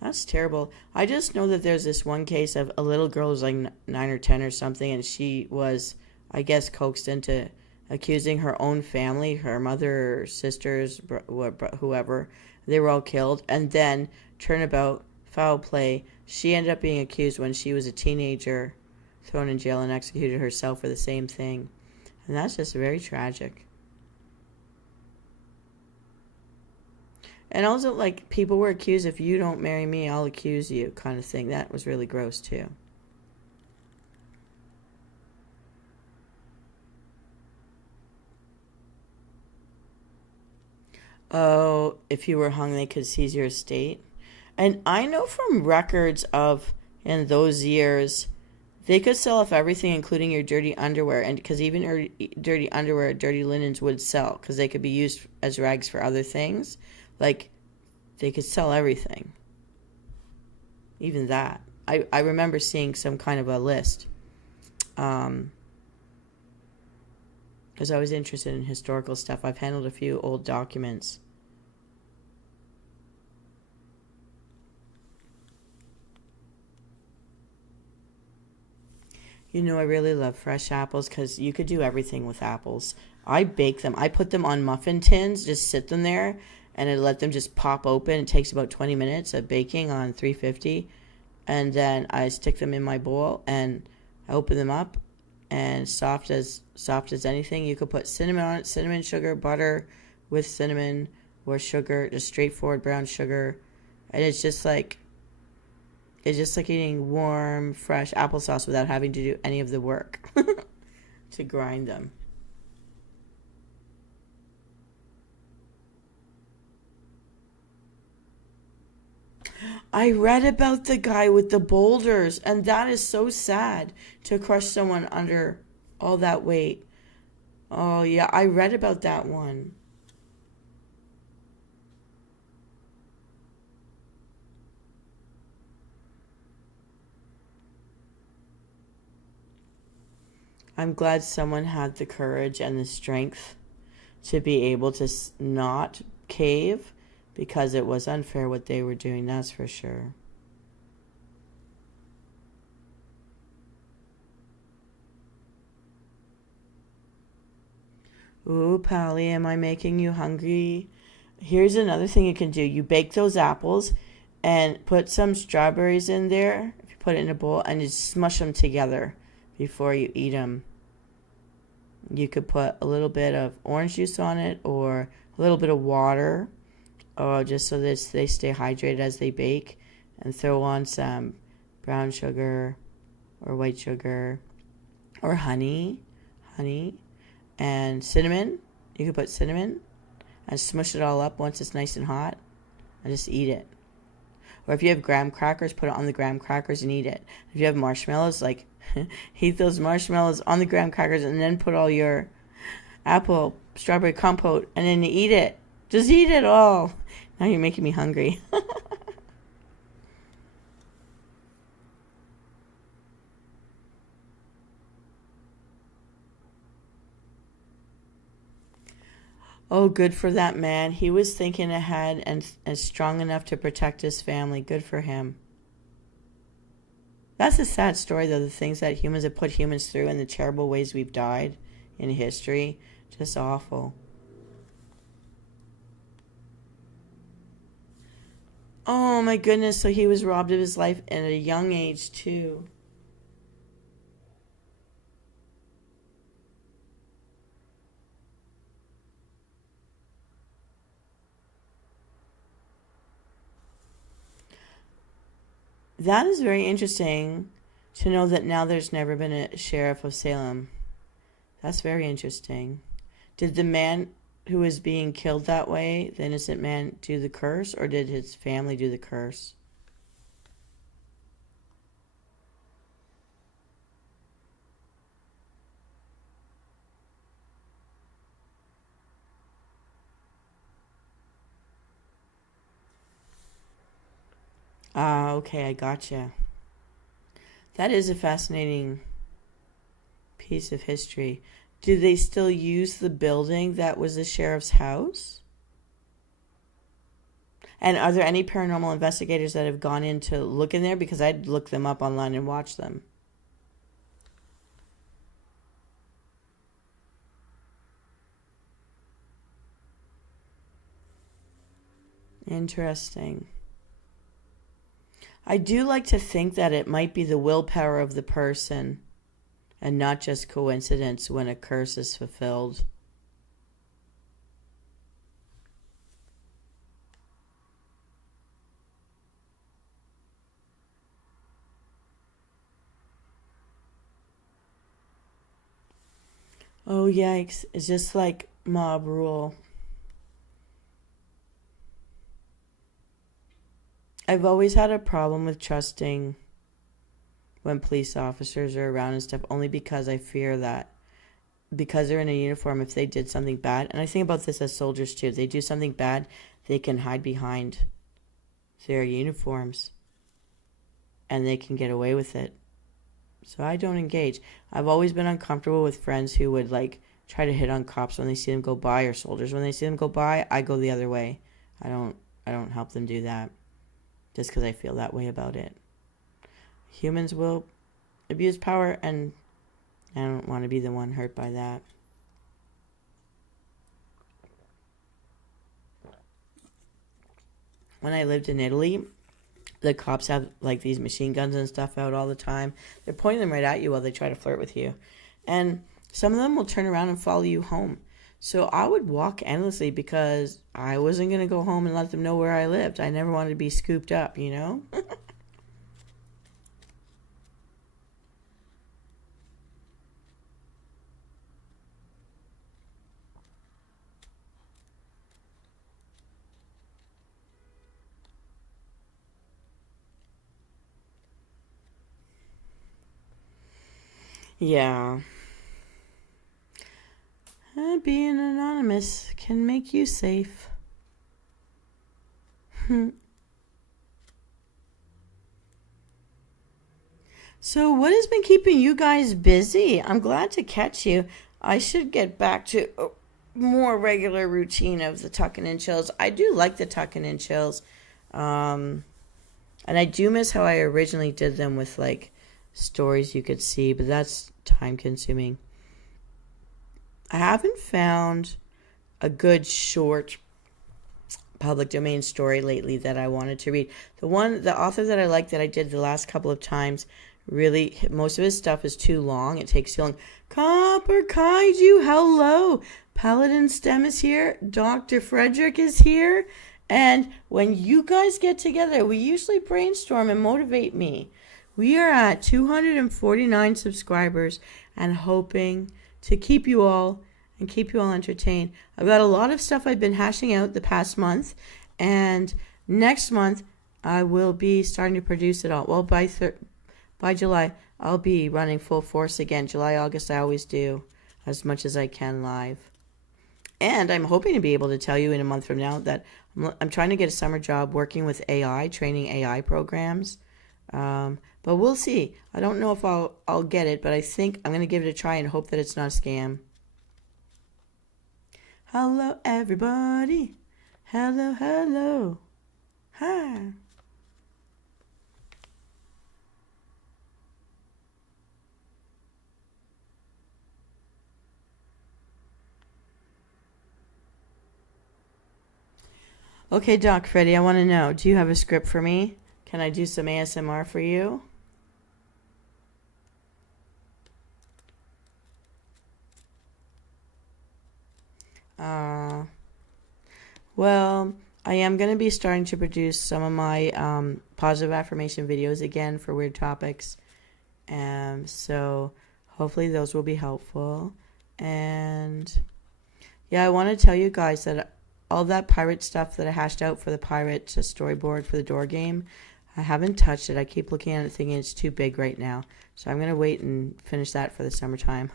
That's terrible. I just know that there's this one case of a little girl who's like 9 or 10 or something, and she was, I guess, coaxed into accusing her own family, her mother, sisters, whoever. They were all killed. And then, turnabout, foul play, she ended up being accused when she was a teenager, thrown in jail and executed herself for the same thing. And that's just very tragic. And also, like, people were accused, if you don't marry me, I'll accuse you, kind of thing. That was really gross, too. Oh, if you were hung, they could seize your estate. And I know from records of in those years, they could sell off everything, including your dirty underwear. And because even dirty underwear, dirty linens would sell because they could be used as rags for other things. Like, they could sell everything. Even that. I remember seeing some kind of a list. Because I was interested in historical stuff. I've handled a few old documents. You know, I really love fresh apples because you could do everything with apples. I bake them. I put them on muffin tins, just sit them there, and I let them just pop open. It takes about 20 minutes of baking on 350. And then I stick them in my bowl and I open them up, and soft as anything. You could put cinnamon on it, cinnamon, sugar, butter with cinnamon or sugar, just straightforward brown sugar. And it's just like eating warm, fresh applesauce without having to do any of the work to grind them. I read about the guy with the boulders, and that is so sad to crush someone under all that weight. Oh, yeah, I read about that one. I'm glad someone had the courage and the strength to be able to not cave because it was unfair what they were doing, that's for sure. Ooh, Pally, am I making you hungry? Here's another thing you can do. You bake those apples and put some strawberries in there. If you put it in a bowl and just smush them together before you eat them. You could put a little bit of orange juice on it or a little bit of water, or just so that they stay hydrated as they bake, and throw on some brown sugar or white sugar or honey and cinnamon. You could put cinnamon and smush it all up once it's nice and hot and just eat it. Or if you have graham crackers, put it on the graham crackers and eat it. If you have marshmallows, like heat those marshmallows on the graham crackers and then put all your apple strawberry compote and then eat it. Just eat it all. Now you're making me hungry. Oh, good for that man. He was thinking ahead and strong enough to protect his family. Good for him. That's a sad story, though, the things that humans have put humans through and the terrible ways we've died in history. Just awful. Oh, my goodness. So he was robbed of his life at a young age, too. That is very interesting to know that now there's never been a sheriff of Salem. That's very interesting. Did the man who was being killed that way, the innocent man, do the curse, or did his family do the curse? Ah, okay, I gotcha. That is a fascinating piece of history. Do they still use the building that was the sheriff's house? And are there any paranormal investigators that have gone in to look in there? Because I'd look them up online and watch them. Interesting. I do like to think that it might be the willpower of the person and not just coincidence when a curse is fulfilled. Oh, yikes. It's just like mob rule. I've always had a problem with trusting when police officers are around and stuff, only because I fear that because they're in a uniform, if they did something bad, and I think about this as soldiers too, if they do something bad, they can hide behind their uniforms and they can get away with it. So I don't engage. I've always been uncomfortable with friends who would like try to hit on cops when they see them go by, or soldiers when they see them go by. I go the other way. I don't help them do that just because I feel that way about it. Humans will abuse power, and I don't want to be the one hurt by that. When I lived in Italy, the cops have like these machine guns and stuff out all the time. They're pointing them right at you while they try to flirt with you. And some of them will turn around and follow you home. So I would walk endlessly because I wasn't going to go home and let them know where I lived. I never wanted to be scooped up, you know? Yeah. Being anonymous can make you safe. So what has been keeping you guys busy? I'm glad to catch you. I should get back to a more regular routine of the tucking in chills. I do like the tucking in chills. And I do miss how I originally did them with like stories you could see, but that's time consuming. I haven't found a good short public domain story lately that I wanted to read. The author that I like that I did the last couple of times, really, most of his stuff is too long. It takes too long. Copper Kaiju, hello. Paladin Stem is here. Dr. Frederick is here. And when you guys get together, we usually brainstorm and motivate me. We are at 249 subscribers and hoping to keep you all entertained. I've got a lot of stuff I've been hashing out the past month, and next month I will be starting to produce it all. Well, by July, I'll be running full force again. July, August, I always do as much as I can live. And I'm hoping to be able to tell you in a month from now that I'm trying to get a summer job working with AI, training AI programs. But we'll see. I don't know if I'll get it, but I think I'm going to give it a try and hope that it's not a scam. Hello, everybody. Hello, hello. Hi. Okay, Doc Freddy, I want to know, do you have a script for me? Can I do some ASMR for you? Well, I am going to be starting to produce some of my positive affirmation videos again for weird topics. So hopefully those will be helpful. And yeah, I want to tell you guys that all that pirate stuff that I hashed out for the pirate storyboard for the door game, I haven't touched it. I keep looking at it thinking it's too big right now. So I'm going to wait and finish that for the summertime.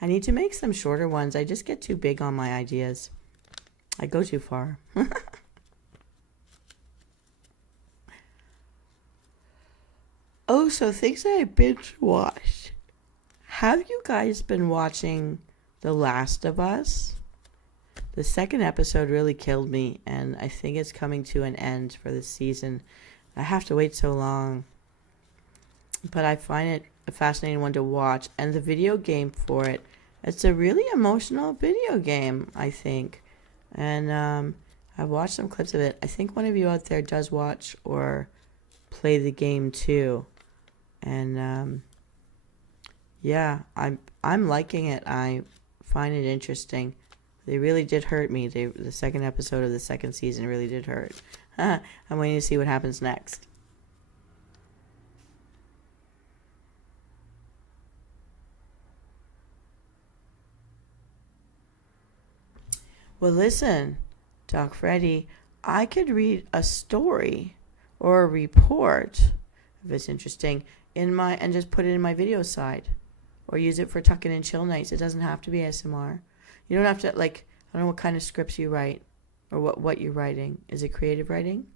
I need to make some shorter ones. I just get too big on my ideas. I go too far. Oh, so things that I binge watched. Have you guys been watching The Last of Us. The second episode really killed me, and I think it's coming to an end for this season. I have to wait so long. But I find it a fascinating one to watch. And the video game for it, it's a really emotional video game, I think. And I've watched some clips of it. I think one of you out there does watch or play the game too. And yeah, I'm liking it. I find it interesting. They really did hurt me. The second episode of the second season really did hurt. I'm waiting to see what happens next. Well, listen, Doc Freddy, I could read a story or a report, if it's interesting, and just put it in my video side. Or use it for tucking in chill nights. It doesn't have to be ASMR. You don't have to, I don't know what kind of scripts you write or what you're writing. Is it creative writing?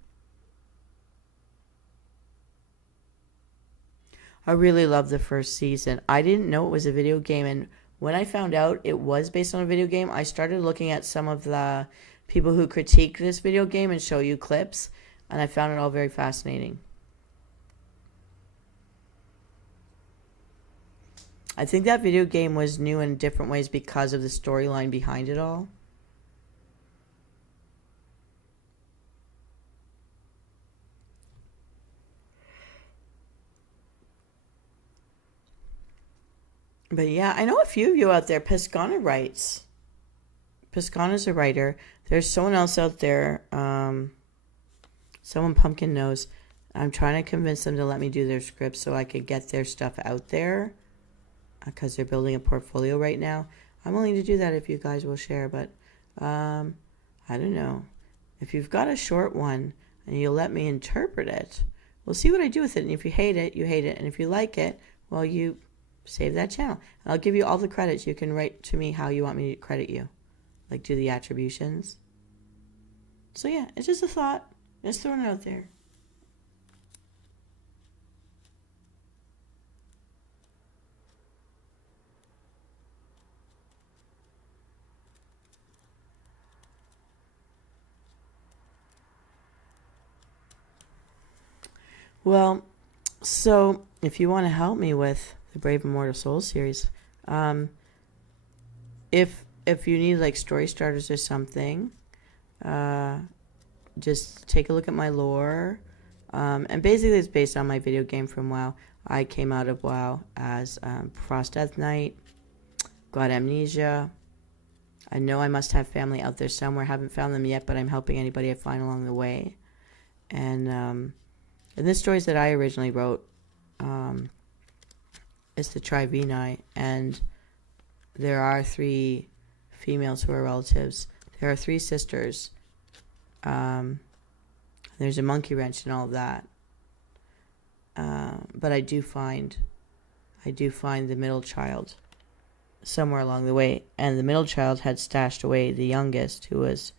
I really love the first season. I didn't know it was a video game, and when I found out it was based on a video game, I started looking at some of the people who critique this video game and show you clips, and I found it all very fascinating. I think that video game was new in different ways because of the storyline behind it all. But yeah, I know a few of you out there. Piscana writes. Piscana's a writer. There's someone else out there. Someone Pumpkin knows. I'm trying to convince them to let me do their scripts so I could get their stuff out there. Because they're building a portfolio right now. I'm willing to do that if you guys will share, but I don't know. If you've got a short one and you'll let me interpret it, we'll see what I do with it. And if you hate it, you hate it. And if you like it, well, you save that channel. And I'll give you all the credits. You can write to me how you want me to credit you. Like do the attributions. So yeah, it's just a thought. Just throwing it out there. Well, so if you want to help me with the Brave Immortal Soul series, if you need story starters or something, just take a look at my lore. And basically it's based on my video game from WoW. I came out of WoW as Frost Death Knight, got amnesia. I know I must have family out there somewhere. Haven't found them yet, but I'm helping anybody I find along the way. And the stories that I originally wrote is the Triveni, and there are 3 females who are relatives. There are 3 sisters. There's a monkey wrench and all of that. But I do find the middle child somewhere along the way, and the middle child had stashed away the youngest, who was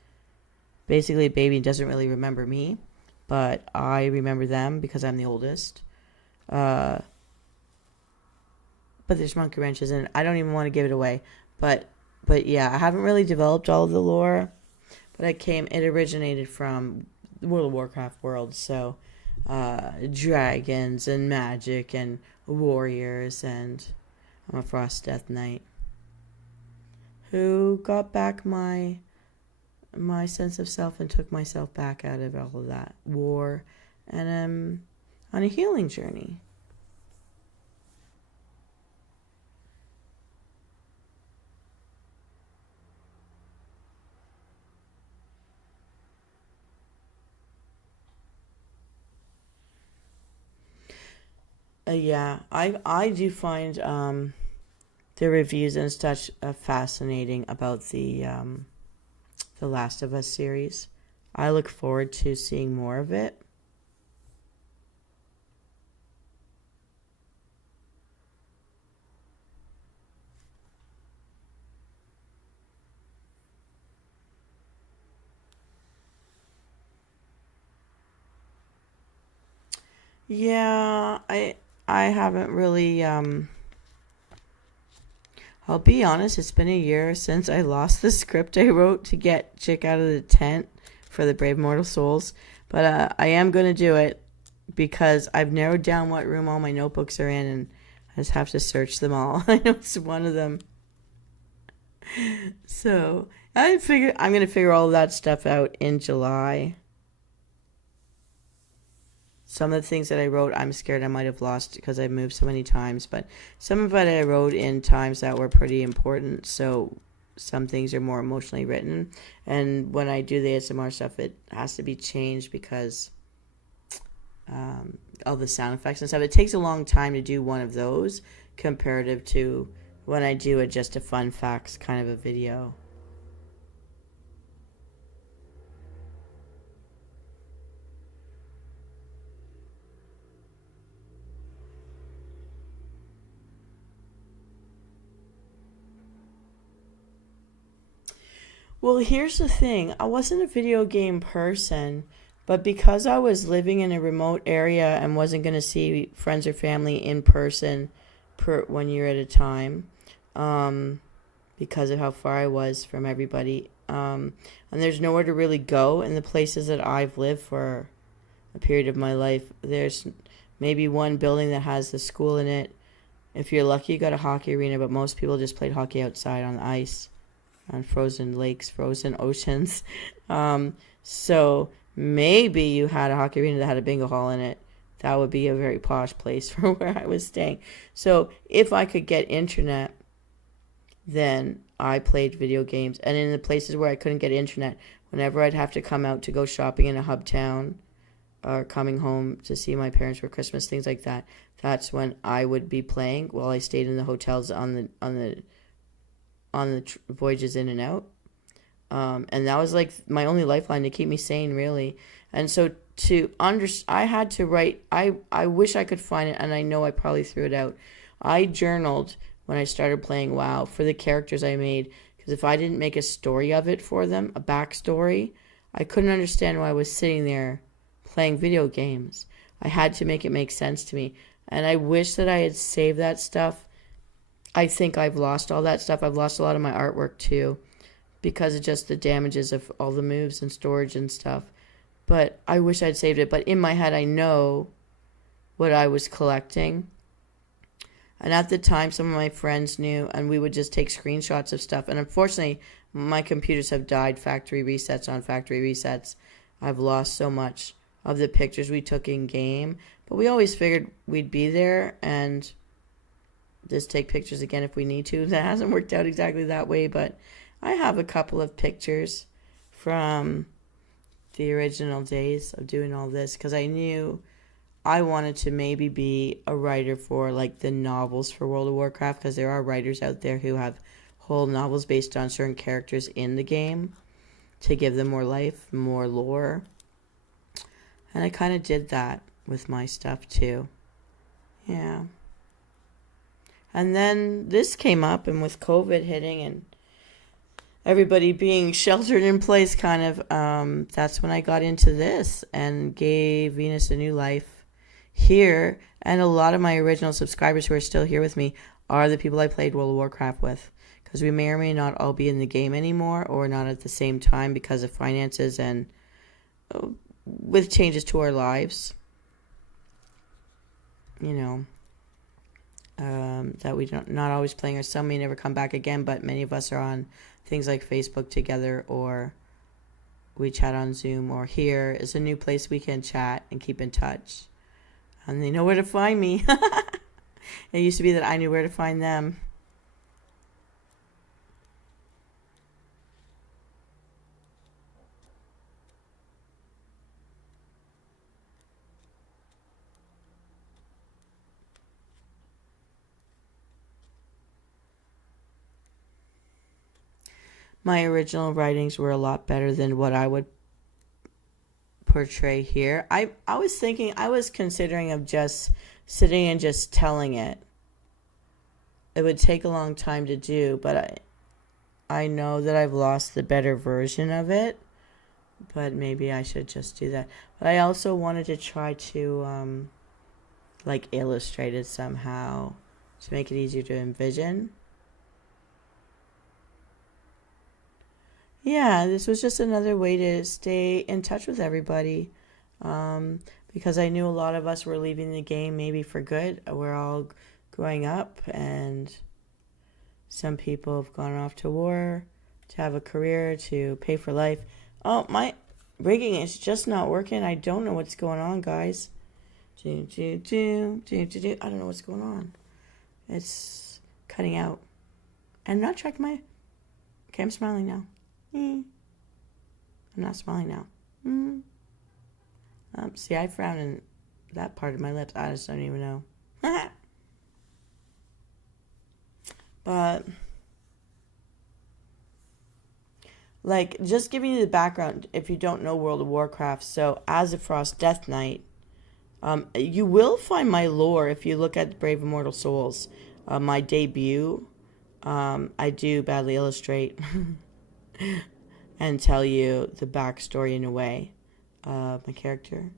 basically a baby and doesn't really remember me. But I remember them because I'm the oldest. But there's monkey wrenches, and I don't even want to give it away. But yeah, I haven't really developed all of the lore. But it originated from the World of Warcraft world. So dragons and magic and warriors, and I'm a Frost Death Knight who got back my sense of self and took myself back out of all of that war, and I'm on a healing journey. Yeah, I do find the reviews and such fascinating about the Last of Us series. I look forward to seeing more of it. Yeah, I haven't really I'll be honest, it's been a year since I lost the script I wrote to get Chick out of the tent for the Brave Mortal Souls. But I am going to do it because I've narrowed down what room all my notebooks are in, and I just have to search them all. I know it's one of them. So I'm going to figure all of that stuff out in July. Some of the things that I wrote, I'm scared I might have lost because I moved so many times. But some of it I wrote in times that were pretty important. So some things are more emotionally written. And when I do the ASMR stuff, it has to be changed because all the sound effects and stuff. It takes a long time to do one of those comparative to when I do just a fun facts kind of a video. Well, here's the thing. I wasn't a video game person, but because I was living in a remote area and wasn't going to see friends or family in person per 1 year at a time, because of how far I was from everybody, and there's nowhere to really go in the places that I've lived for a period of my life. There's maybe one building that has the school in it. If you're lucky, you got a hockey arena, but most people just played hockey outside on the ice, on frozen lakes, frozen oceans. So maybe you had a hockey arena that had a bingo hall in it. That would be a very posh place for where I was staying. So if I could get internet, then I played video games. And in the places where I couldn't get internet, whenever I'd have to come out to go shopping in a hub town or coming home to see my parents for Christmas, things like that, that's when I would be playing while I stayed in the hotels on the voyages in and out. And that was like my only lifeline to keep me sane, really. And so I had to write, I wish I could find it, and I know I probably threw it out. I journaled when I started playing WoW for the characters I made, because if I didn't make a story of it for them, a backstory, I couldn't understand why I was sitting there playing video games. I had to make it make sense to me. And I wish that I had saved that stuff. I think I've lost all that stuff. I've lost a lot of my artwork too because of just the damages of all the moves and storage and stuff. But I wish I'd saved it. But in my head, I know what I was collecting. And at the time, some of my friends knew, and we would just take screenshots of stuff. And unfortunately, my computers have died factory resets on factory resets. I've lost so much of the pictures we took in game. But we always figured we'd be there and just take pictures again if we need to. That hasn't worked out exactly that way, but I have a couple of pictures from the original days of doing all this because I knew I wanted to maybe be a writer for like the novels for World of Warcraft, because there are writers out there who have whole novels based on certain characters in the game to give them more life, more lore. And I kind of did that with my stuff too. Yeah. And then this came up, and with COVID hitting and everybody being sheltered in place kind of, that's when I got into this and gave Venus a new life here. And a lot of my original subscribers who are still here with me are the people I played World of Warcraft with, because we may or may not all be in the game anymore or not at the same time because of finances and with changes to our lives, you know. That we don't not always playing, or some may never come back again, but many of us are on things like Facebook together, or we chat on Zoom, or here is a new place we can chat and keep in touch, and they know where to find me. It used to be that I knew where to find them. My original writings were a lot better than what I would portray here. I was considering of just sitting and just telling it. It would take a long time to do, but I know that I've lost the better version of it, but maybe I should just do that. But I also wanted to try to like illustrate it somehow to make it easier to envision. yeah, this was just another way to stay in touch with everybody. Um, because I knew a lot of us were leaving the game maybe for good. We're all growing up, and some people have gone off to war, to have a career, to pay for life. Oh, my rigging is just not working. I don't know what's going on, guys. I don't know what's going on. It's cutting out. I'm not checking my... Okay, I'm smiling now. I'm not smiling now. See, I frown in that part of my lips. I just don't even know. But, like, just giving you the background, if you don't know World of Warcraft. So, Azafrost Death Knight, you will find my lore if you look at Brave Immortal Souls. My debut, I do badly illustrate and tell you the backstory in a way of my character.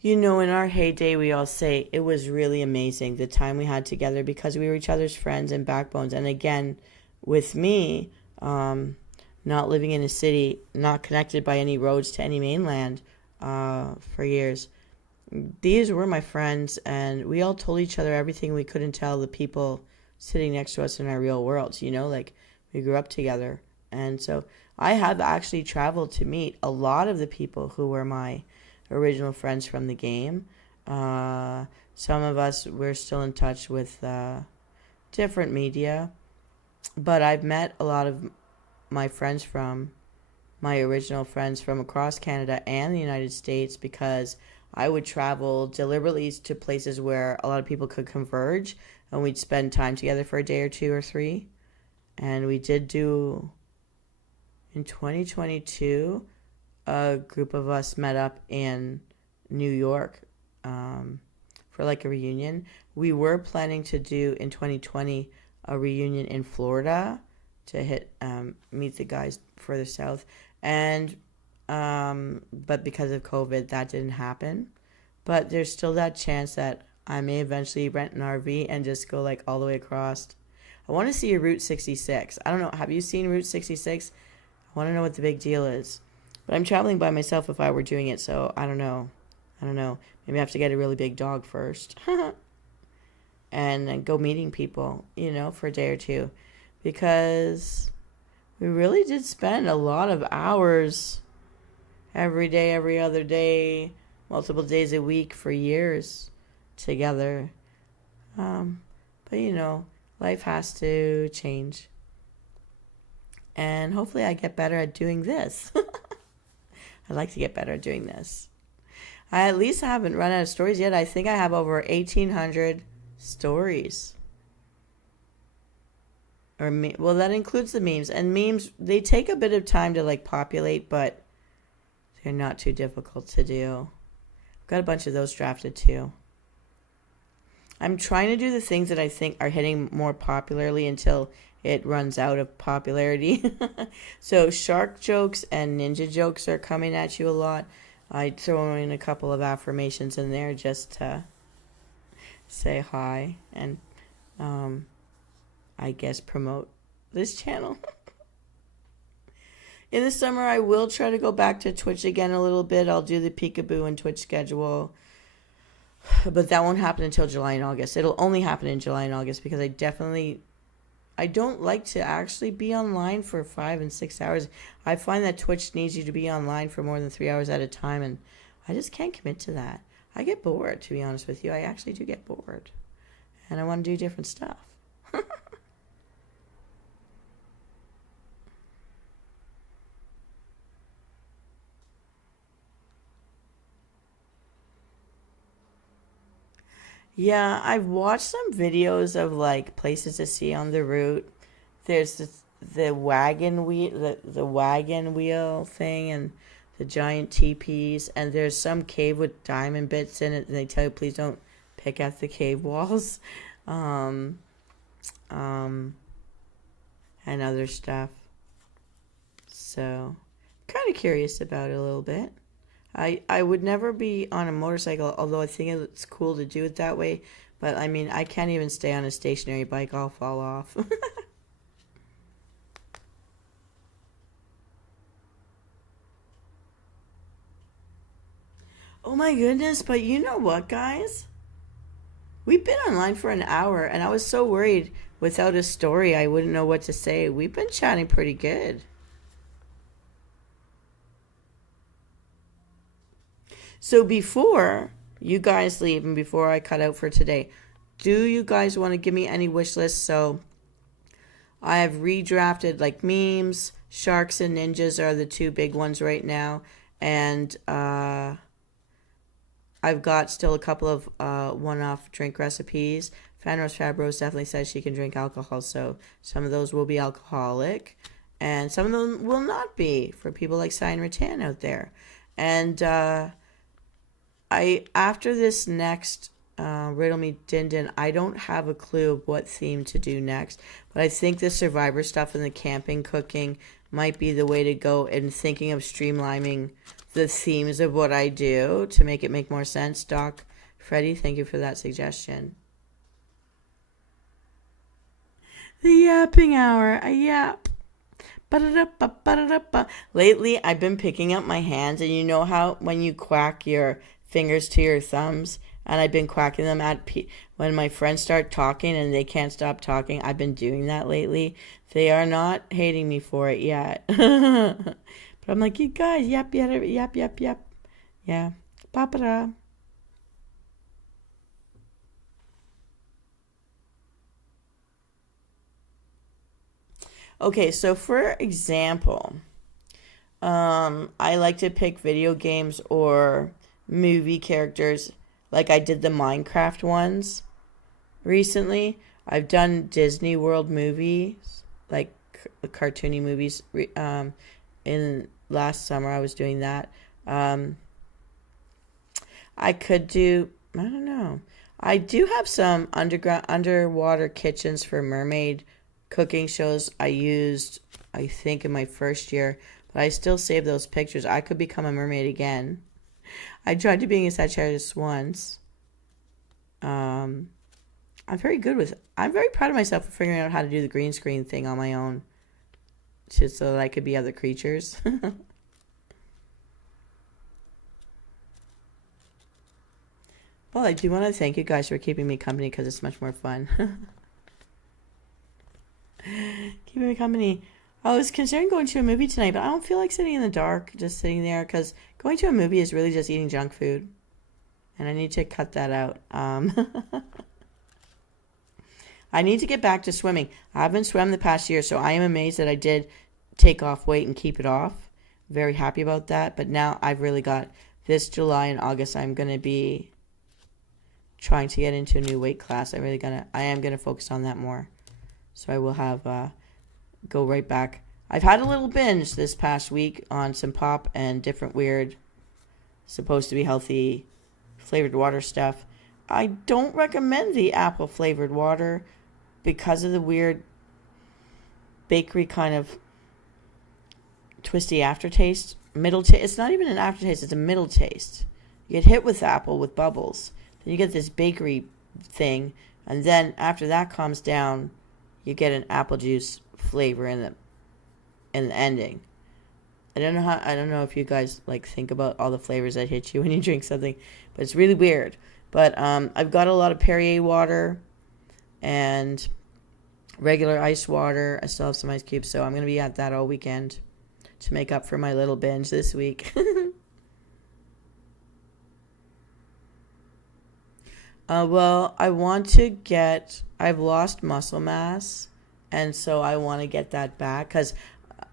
You know, in our heyday, we all say it was really amazing the time we had together because we were each other's friends and backbones. And again, with me, not living in a city, not connected by any roads to any mainland for years, these were my friends, and we all told each other everything we couldn't tell the people sitting next to us in our real worlds, you know, like we grew up together. And so I have actually traveled to meet a lot of the people who were my original friends from the game. Some of us, we're still in touch with different media, but I've met a lot of my friends from my original friends from across Canada and the United States because I would travel deliberately to places where a lot of people could converge, and we'd spend time together for a day or two or three. And we did do, in 2022, a group of us met up in New York for like a reunion. We were planning to do in 2020 a reunion in Florida to meet the guys further south, and but because of COVID, that didn't happen. But there's still that chance that I may eventually rent an RV and just go like all the way across. I want to see a Route 66. I don't know. Have you seen Route 66? I want to know what the big deal is. But I'm traveling by myself if I were doing it, so I don't know. Maybe I have to get a really big dog first. And then go meeting people, you know, for a day or two. Because we really did spend a lot of hours every day, every other day, multiple days a week for years together. But, you know, life has to change. And hopefully I get better at doing this. I'd like to get better at doing this. I at least haven't run out of stories yet. I think I have over 1,800 stories. Well, that includes the memes. And memes, they take a bit of time to like populate, but they're not too difficult to do. I've got a bunch of those drafted too. I'm trying to do the things that I think are hitting more popularly until it runs out of popularity. So shark jokes and ninja jokes are coming at you a lot. I throw in a couple of affirmations in there just to say hi and I guess promote this channel. In the summer, I will try to go back to Twitch again a little bit. I'll do the peekaboo and Twitch schedule. But that won't happen until July and August. It'll only happen in July and August because I don't like to actually be online for 5 and 6 hours. I find that Twitch needs you to be online for more than 3 hours at a time, and I just can't commit to that. I get bored, to be honest with you. I actually do get bored. And I want to do different stuff. Yeah, I've watched some videos of like places to see on the route. There's the wagon wheel thing, and the giant teepees, and there's some cave with diamond bits in it, and they tell you please don't pick at the cave walls, um, um, and other stuff. So, kind of curious about it a little bit. I would never be on a motorcycle, although I think it's cool to do it that way. But I mean, I can't even stay on a stationary bike. I'll fall off. Oh my goodness, but you know what, guys? We've been online for an hour, and I was so worried without a story I wouldn't know what to say. We've been chatting pretty good. So before you guys leave and before I cut out for today, do you guys want to give me any wish lists? So I have redrafted like memes, sharks and ninjas are the two big ones right now. And I've got still a couple of one-off drink recipes. Fanros Fabros definitely says she can drink alcohol, so some of those will be alcoholic, and some of them will not be for people like Cyan Rattan out there. And I after this next Riddle Me Din Din, I don't have a clue of what theme to do next, but I think the Survivor stuff and the camping cooking might be the way to go in thinking of streamlining the themes of what I do to make it make more sense. Doc Freddie, thank you for that suggestion. The yapping hour, a yap. Ba-da-da-ba, ba-da-da-ba. Lately, I've been picking up my hands, and you know how when you quack your fingers to your thumbs, and I've been quacking them when my friends start talking and they can't stop talking. I've been doing that lately. They are not hating me for it yet. But I'm like, you guys, yap, yap, yap, yap, yap. Yeah. Ba-ba-da. Okay, so for example, I like to pick video games or movie characters. Like I did the Minecraft ones recently. I've done Disney World movies, like cartoony movies. In last summer, I was doing that. I could do, I don't know. I do have some underwater kitchens for mermaid cooking shows I used, I think, in my first year, but I still save those pictures. I could become a mermaid again. I tried to be a Sagittarius once. I'm very proud of myself for figuring out how to do the green screen thing on my own, just so that I could be other creatures. Well, I do want to thank you guys for keeping me company because it's much more fun. Keeping me company. I was considering going to a movie tonight, but I don't feel like sitting in the dark, just sitting there, because going to a movie is really just eating junk food. And I need to cut that out. I need to get back to swimming. I haven't swum the past year, so I am amazed that I did take off weight and keep it off. Very happy about that. But now I've really got this July and August, I'm going to be trying to get into a new weight class. I am going to focus on that more. So I will have go right back. I've had a little binge this past week on some pop and different weird, supposed to be healthy flavored water stuff. I don't recommend the apple flavored water because of the weird bakery kind of twisty aftertaste. It's not even an aftertaste, it's a middle taste. You get hit with apple with bubbles. Then you get this bakery thing, and then after that calms down, you get an apple juice flavor in the ending. I don't know if you guys like think about all the flavors that hit you when you drink something, but it's really weird. But I've got a lot of Perrier water and regular ice water. I still have some ice cubes, so I'm going to be at that all weekend to make up for my little binge this week. Well, I've lost muscle mass, and so I want to get that back because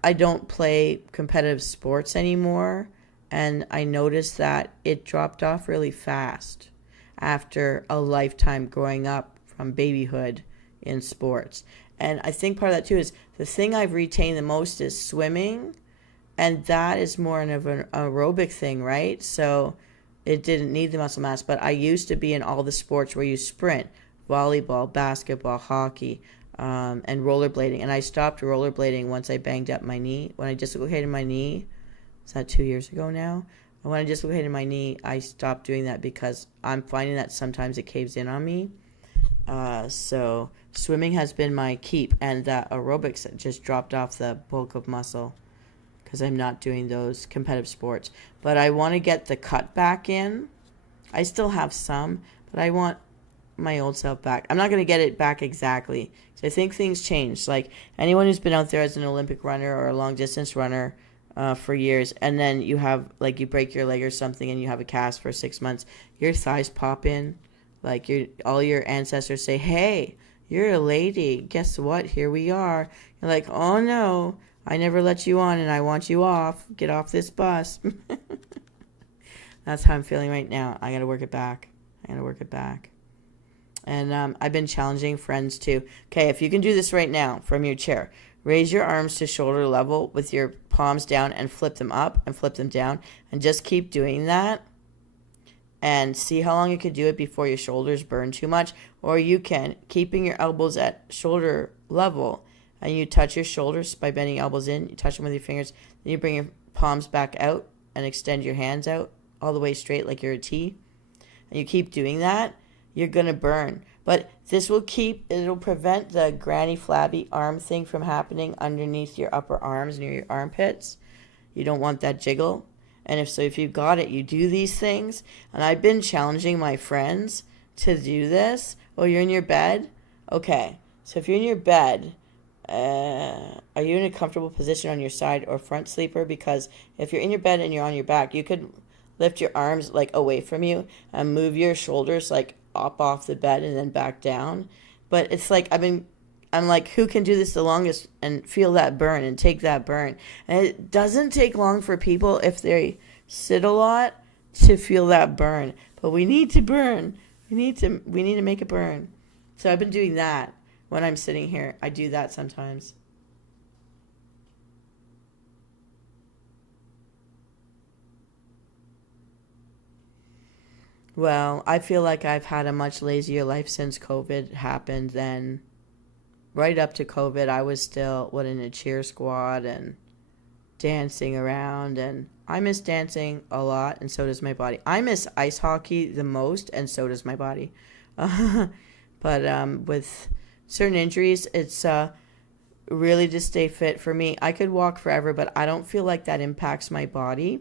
I don't play competitive sports anymore, and I noticed that it dropped off really fast after a lifetime growing up from babyhood in sports. And I think part of that too is the thing I've retained the most is swimming, and that is more of an aerobic thing, right? So it didn't need the muscle mass, but I used to be in all the sports where you sprint, volleyball, basketball, hockey, and rollerblading. And I stopped rollerblading once I banged up my knee. When I dislocated my knee, is that 2 years ago now? And when I dislocated my knee, I stopped doing that because I'm finding that sometimes it caves in on me. So swimming has been my keep, and that aerobics just dropped off the bulk of muscle because I'm not doing those competitive sports. But I want to get the cut back in. I still have some, but I want my old self back. I'm not going to get it back exactly. So I think things change. Like anyone who's been out there as an Olympic runner or a long distance runner for years, and then you have like you break your leg or something and you have a cast for 6 months, your thighs pop in. Like all your ancestors say, "Hey, you're a lady. Guess what? Here we are." You're like, "Oh no, I never let you on, and I want you off. Get off this bus." That's how I'm feeling right now. I gotta work it back. And I've been challenging friends too. Okay, if you can do this right now from your chair, raise your arms to shoulder level with your palms down and flip them up and flip them down, and just keep doing that. And see how long you can do it before your shoulders burn too much. Or you can, keeping your elbows at shoulder level, and you touch your shoulders by bending elbows in. You touch them with your fingers. Then you bring your palms back out and extend your hands out all the way straight like you're a T. And you keep doing that, you're going to burn. But this it'll prevent the granny flabby arm thing from happening underneath your upper arms near your armpits. You don't want that jiggle. And if you got it, you do these things. And I've been challenging my friends to do this. Oh, you're in your bed? Okay. So if you're in your bed, are you in a comfortable position on your side or front sleeper? Because if you're in your bed and you're on your back, you could lift your arms like away from you and move your shoulders like up off the bed and then back down. But it's like I'm like, who can do this the longest and feel that burn and take that burn? And it doesn't take long for people, if they sit a lot, to feel that burn. But we need to burn. We need to make it burn. So I've been doing that when I'm sitting here. I do that sometimes. Well, I feel like I've had a much lazier life since COVID happened than right up to COVID. I was still in a cheer squad and dancing around, and I miss dancing a lot, and so does my body. I miss ice hockey the most, and so does my body. But with certain injuries, it's really to stay fit for me. I could walk forever, but I don't feel like that impacts my body.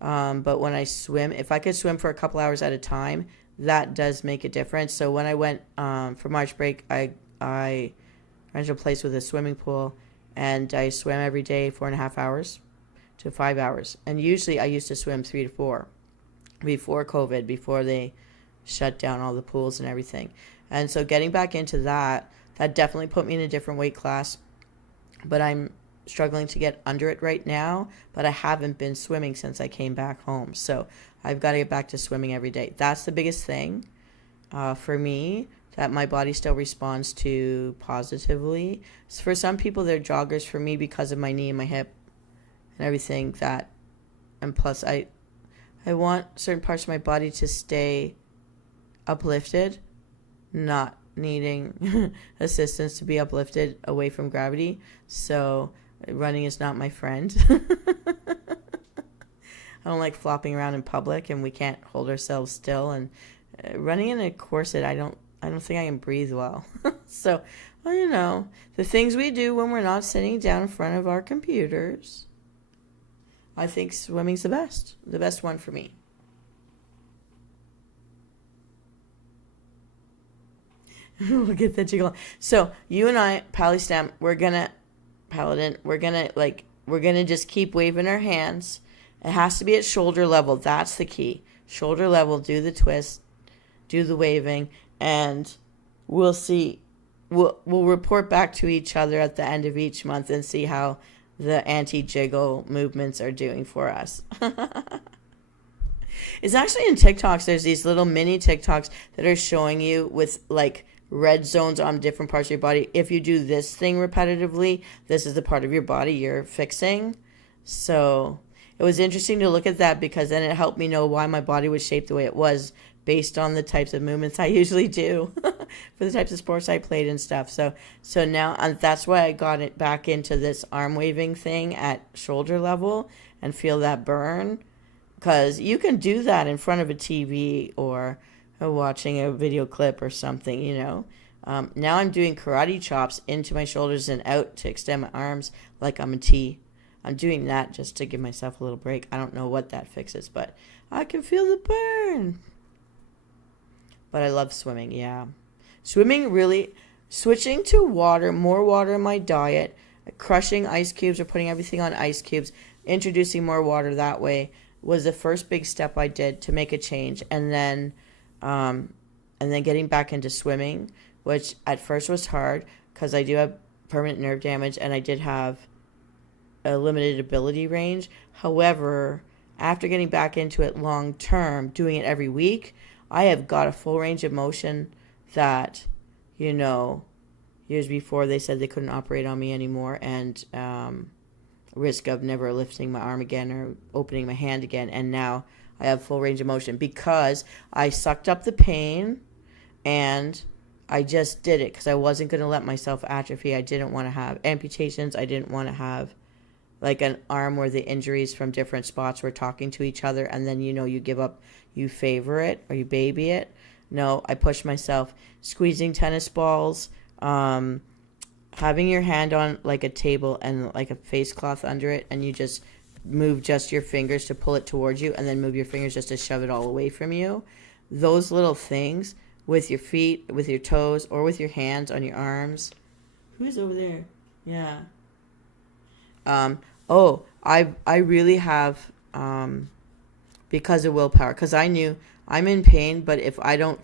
But when I swim, if I could swim for a couple hours at a time, that does make a difference. So when I went for March break, I rented a place with a swimming pool, and I swam every day 4.5 hours to 5 hours. And usually I used to swim 3 to 4 before COVID, before they shut down all the pools and everything. And so getting back into that definitely put me in a different weight class. But I'm struggling to get under it right now, but I haven't been swimming since I came back home. So I've got to get back to swimming every day. That's the biggest thing for me that my body still responds to positively. So for some people, they're joggers. For me, because of my knee and my hip and everything that, and plus I want certain parts of my body to stay uplifted, not needing assistance to be uplifted away from gravity. So running is not my friend. I don't like flopping around in public, and we can't hold ourselves still. And running in a corset, I don't think I can breathe well. So, well, the things we do when we're not sitting down in front of our computers, I think swimming's the best one for me. We'll get that jiggle. So you and I, Palistam, we're gonna just keep waving our hands. It has to be at shoulder level. That's the key. Shoulder level. Do the twist. Do the waving, and we'll see. We'll report back to each other at the end of each month and see how the anti-jiggle movements are doing for us. It's actually in TikToks. There's these little mini TikToks that are showing you with like red zones on different parts of your body. If you do this thing repetitively, this is the part of your body you're fixing. So it was interesting to look at that, because then it helped me know why my body was shaped the way it was based on the types of movements I usually do for the types of sports I played and stuff. So now that's why I got it back into this arm waving thing at shoulder level and feel that burn, because you can do that in front of a TV or watching a video clip or something, Now I'm doing karate chops into my shoulders and out to extend my arms like I'm a T. I'm doing that just to give myself a little break. I don't know what that fixes, but I can feel the burn. But I love swimming, yeah. Swimming really, switching to water, more water in my diet, crushing ice cubes or putting everything on ice cubes, introducing more water that way was the first big step I did to make a change. And then getting back into swimming, which at first was hard because I do have permanent nerve damage and I did have a limited ability range. However, after getting back into it long term, doing it every week, I have got a full range of motion that, years before they said they couldn't operate on me anymore, and risk of never lifting my arm again or opening my hand again. And now I have full range of motion because I sucked up the pain and I just did it because I wasn't going to let myself atrophy. I didn't want to have amputations. I didn't want to have like an arm where the injuries from different spots were talking to each other, and then you give up, you favor it or you baby it. No, I pushed myself. Squeezing tennis balls, having your hand on like a table and like a face cloth under it, and you just move just your fingers to pull it towards you, and then move your fingers just to shove it all away from you. Those little things with your feet, with your toes, or with your hands on your arms. Who's over there? Yeah. I really have, because of willpower, because I knew I'm in pain, but if I don't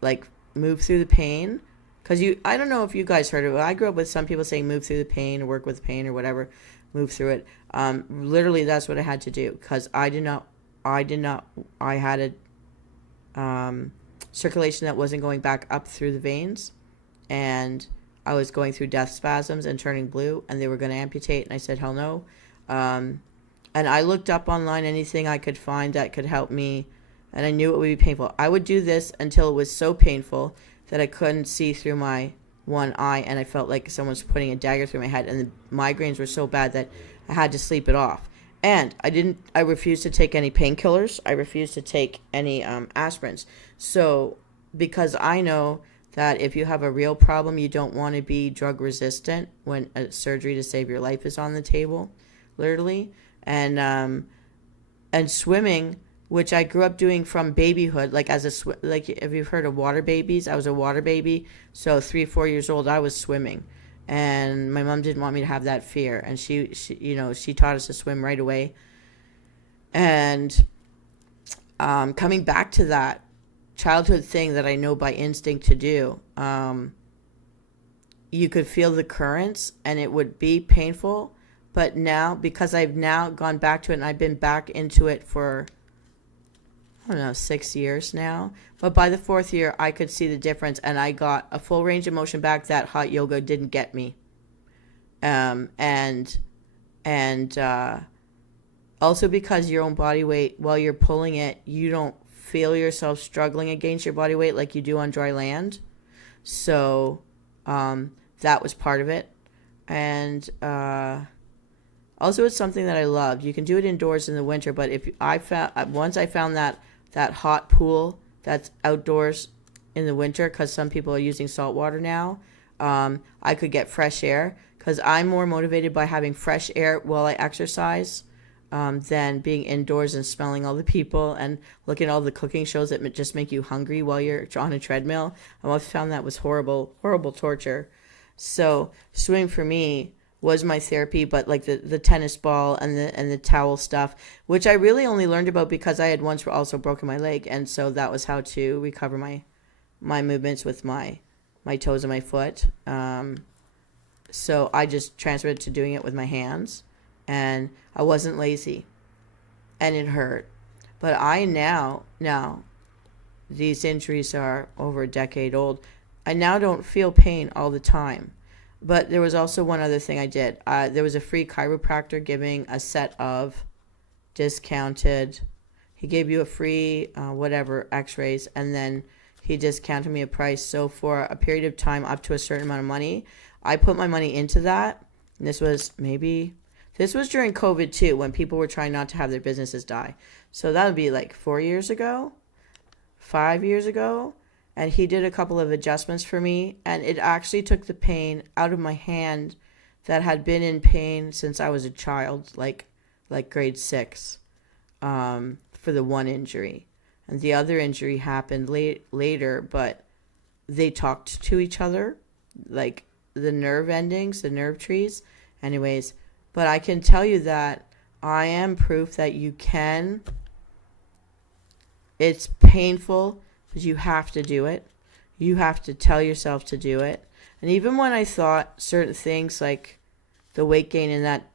like move through the pain, because I don't know if you guys heard of it. I grew up with some people saying move through the pain or work with pain or whatever, move through it. Literally that's what I had to do, because I had a circulation that wasn't going back up through the veins, and I was going through death spasms and turning blue, and they were going to amputate, and I said hell no. And I looked up online anything I could find that could help me, and I knew it would be painful. I would do this until it was so painful that I couldn't see through my one eye, and I felt like someone was putting a dagger through my head, and the migraines were so bad that I had to sleep it off. And I refused to take any painkillers. I refused to take any aspirins. So, because I know that if you have a real problem, you don't want to be drug resistant when a surgery to save your life is on the table, literally. And swimming, which I grew up doing from babyhood, like like if you've heard of water babies, I was a water baby. So 3-4 years old, I was swimming, and my mom didn't want me to have that fear, and she taught us to swim right away. And coming back to that childhood thing that I know by instinct to do, you could feel the currents and it would be painful. But now, because I've now gone back to it and I've been back into it for, 6 years now. But by the 4th year, I could see the difference, and I got a full range of motion back that hot yoga didn't get me. And also because your own body weight, while you're pulling it, you don't feel yourself struggling against your body weight like you do on dry land. So that was part of it. And also it's something that I loved. You can do it indoors in the winter, but once I found that hot pool that's outdoors in the winter, because some people are using salt water now, I could get fresh air, because I'm more motivated by having fresh air while I exercise than being indoors and smelling all the people and looking at all the cooking shows that just make you hungry while you're on a treadmill. I always found that was horrible, horrible torture. So swimming for me was my therapy, but like the tennis ball and the towel stuff, which I really only learned about because I had once also broken my leg, and so that was how to recover my movements with my toes and my foot. So I just transferred to doing it with my hands, and I wasn't lazy, and it hurt. But I now these injuries are over a decade old. I now don't feel pain all the time. But there was also one other thing I did. There was a free chiropractor giving a set of discounted. He gave you a free x-rays, and then he discounted me a price. So for a period of time, up to a certain amount of money, I put my money into that. And this was during COVID too, when people were trying not to have their businesses die. So that would be like 4 years ago, 5 years ago. and he did a couple of adjustments for me, and it actually took the pain out of my hand that had been in pain since I was a child, like grade 6, for the one injury. And the other injury happened later, but they talked to each other, like the nerve endings, the nerve trees. Anyways, but I can tell you that I am proof that you can. It's painful, but you have to do it. You have to tell yourself to do it. And even when I thought certain things like the weight gain in that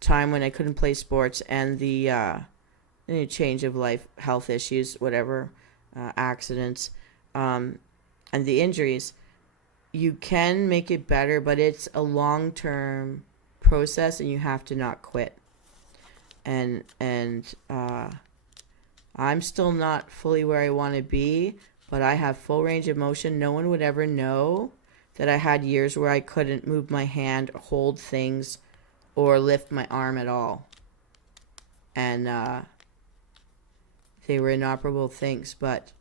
time when I couldn't play sports and the change of life, health issues, whatever, accidents, and the injuries, you can make it better, but it's a long-term process, and you have to not quit. And I'm still not fully where I want to be, but I have full range of motion. No one would ever know that I had years where I couldn't move my hand, hold things, or lift my arm at all. And they were inoperable things, but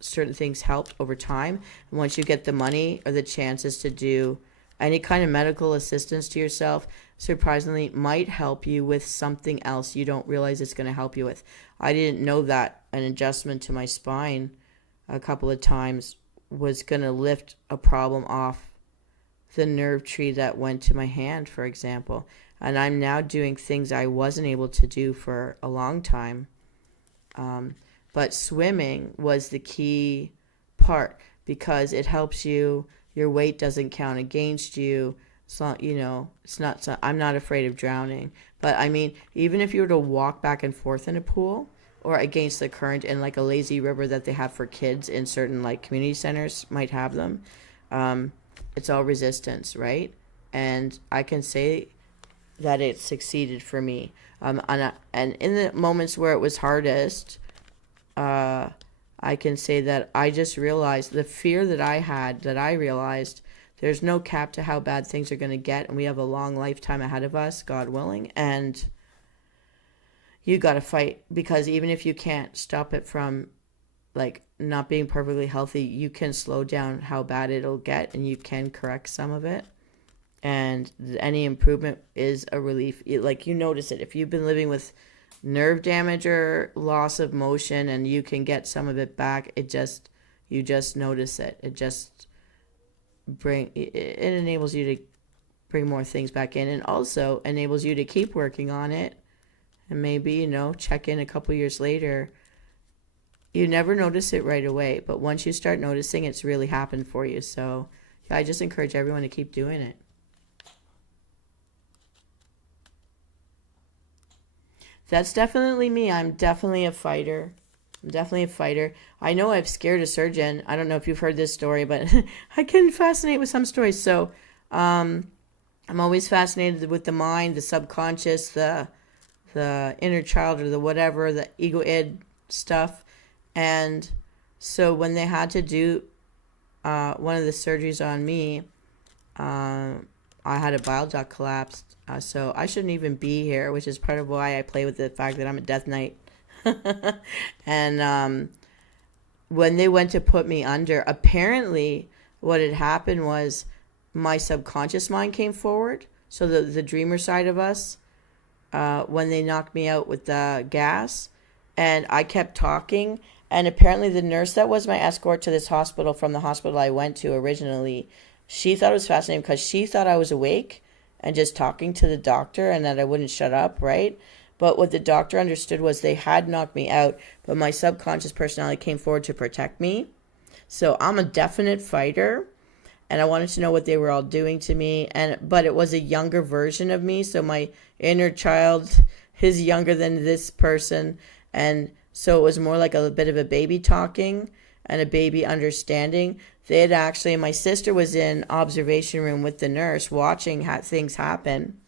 certain things helped over time. And once you get the money or the chances to do any kind of medical assistance to yourself, surprisingly might help you with something else you don't realize it's going to help you with. I didn't know that an adjustment to my spine a couple of times was going to lift a problem off the nerve tree that went to my hand, for example. And I'm now doing things I wasn't able to do for a long time. But swimming was the key part because it helps you. Your weight doesn't count against you. It's not, it's not, I'm not afraid of drowning. But I mean, even if you were to walk back and forth in a pool or against the current in like a lazy river that they have for kids in certain like community centers might have them, it's all resistance, right? And I can say that it succeeded for me. And in the moments where it was hardest, I can say that I just realized the fear that I had, that I realized there's no cap to how bad things are going to get, and we have a long lifetime ahead of us, God willing, and you got to fight, because even if you can't stop it from like not being perfectly healthy, you can slow down how bad it'll get, and you can correct some of it, and any improvement is a relief. Like, you notice it if you've been living with nerve damage or loss of motion, and you can get some of it back. You just notice it. It enables you to bring more things back in, and also enables you to keep working on it, and maybe check in a couple years later. You never notice it right away, but once you start noticing, it's really happened for you. So I just encourage everyone to keep doing it. That's definitely me. I'm definitely a fighter. I know I've scared a surgeon. I don't know if you've heard this story, but I can fascinate with some stories. So I'm always fascinated with the mind, the subconscious, the inner child, or the whatever, the ego id stuff. And so when they had to do one of the surgeries on me, I had a bile duct collapse. So I shouldn't even be here, which is part of why I play with the fact that I'm a death knight. And when they went to put me under, apparently what had happened was my subconscious mind came forward. So the dreamer side of us, when they knocked me out with the gas, and I kept talking. And apparently the nurse that was my escort to this hospital from the hospital I went to originally, she thought it was fascinating because she thought I was awake and just talking to the doctor and that I wouldn't shut up, right? But what the doctor understood was they had knocked me out, but my subconscious personality came forward to protect me. So I'm a definite fighter, and I wanted to know what they were all doing to me. But it was a younger version of me, so my inner child is younger than this person, and so it was more like a bit of a baby talking and a baby understanding. They had actually, my sister was in observation room with the nurse watching things happen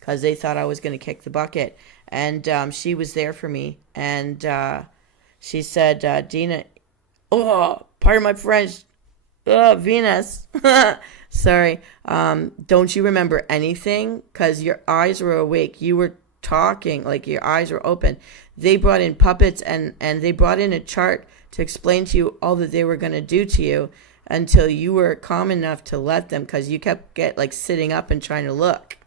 because they thought I was going to kick the bucket. And she was there for me. And she said, Dina, pardon my French, Venus, sorry, don't you remember anything? Because your eyes were awake. You were talking, like your eyes were open. They brought in puppets and they brought in a chart to explain to you all that they were going to do to you until you were calm enough to let them, because you kept sitting up and trying to look.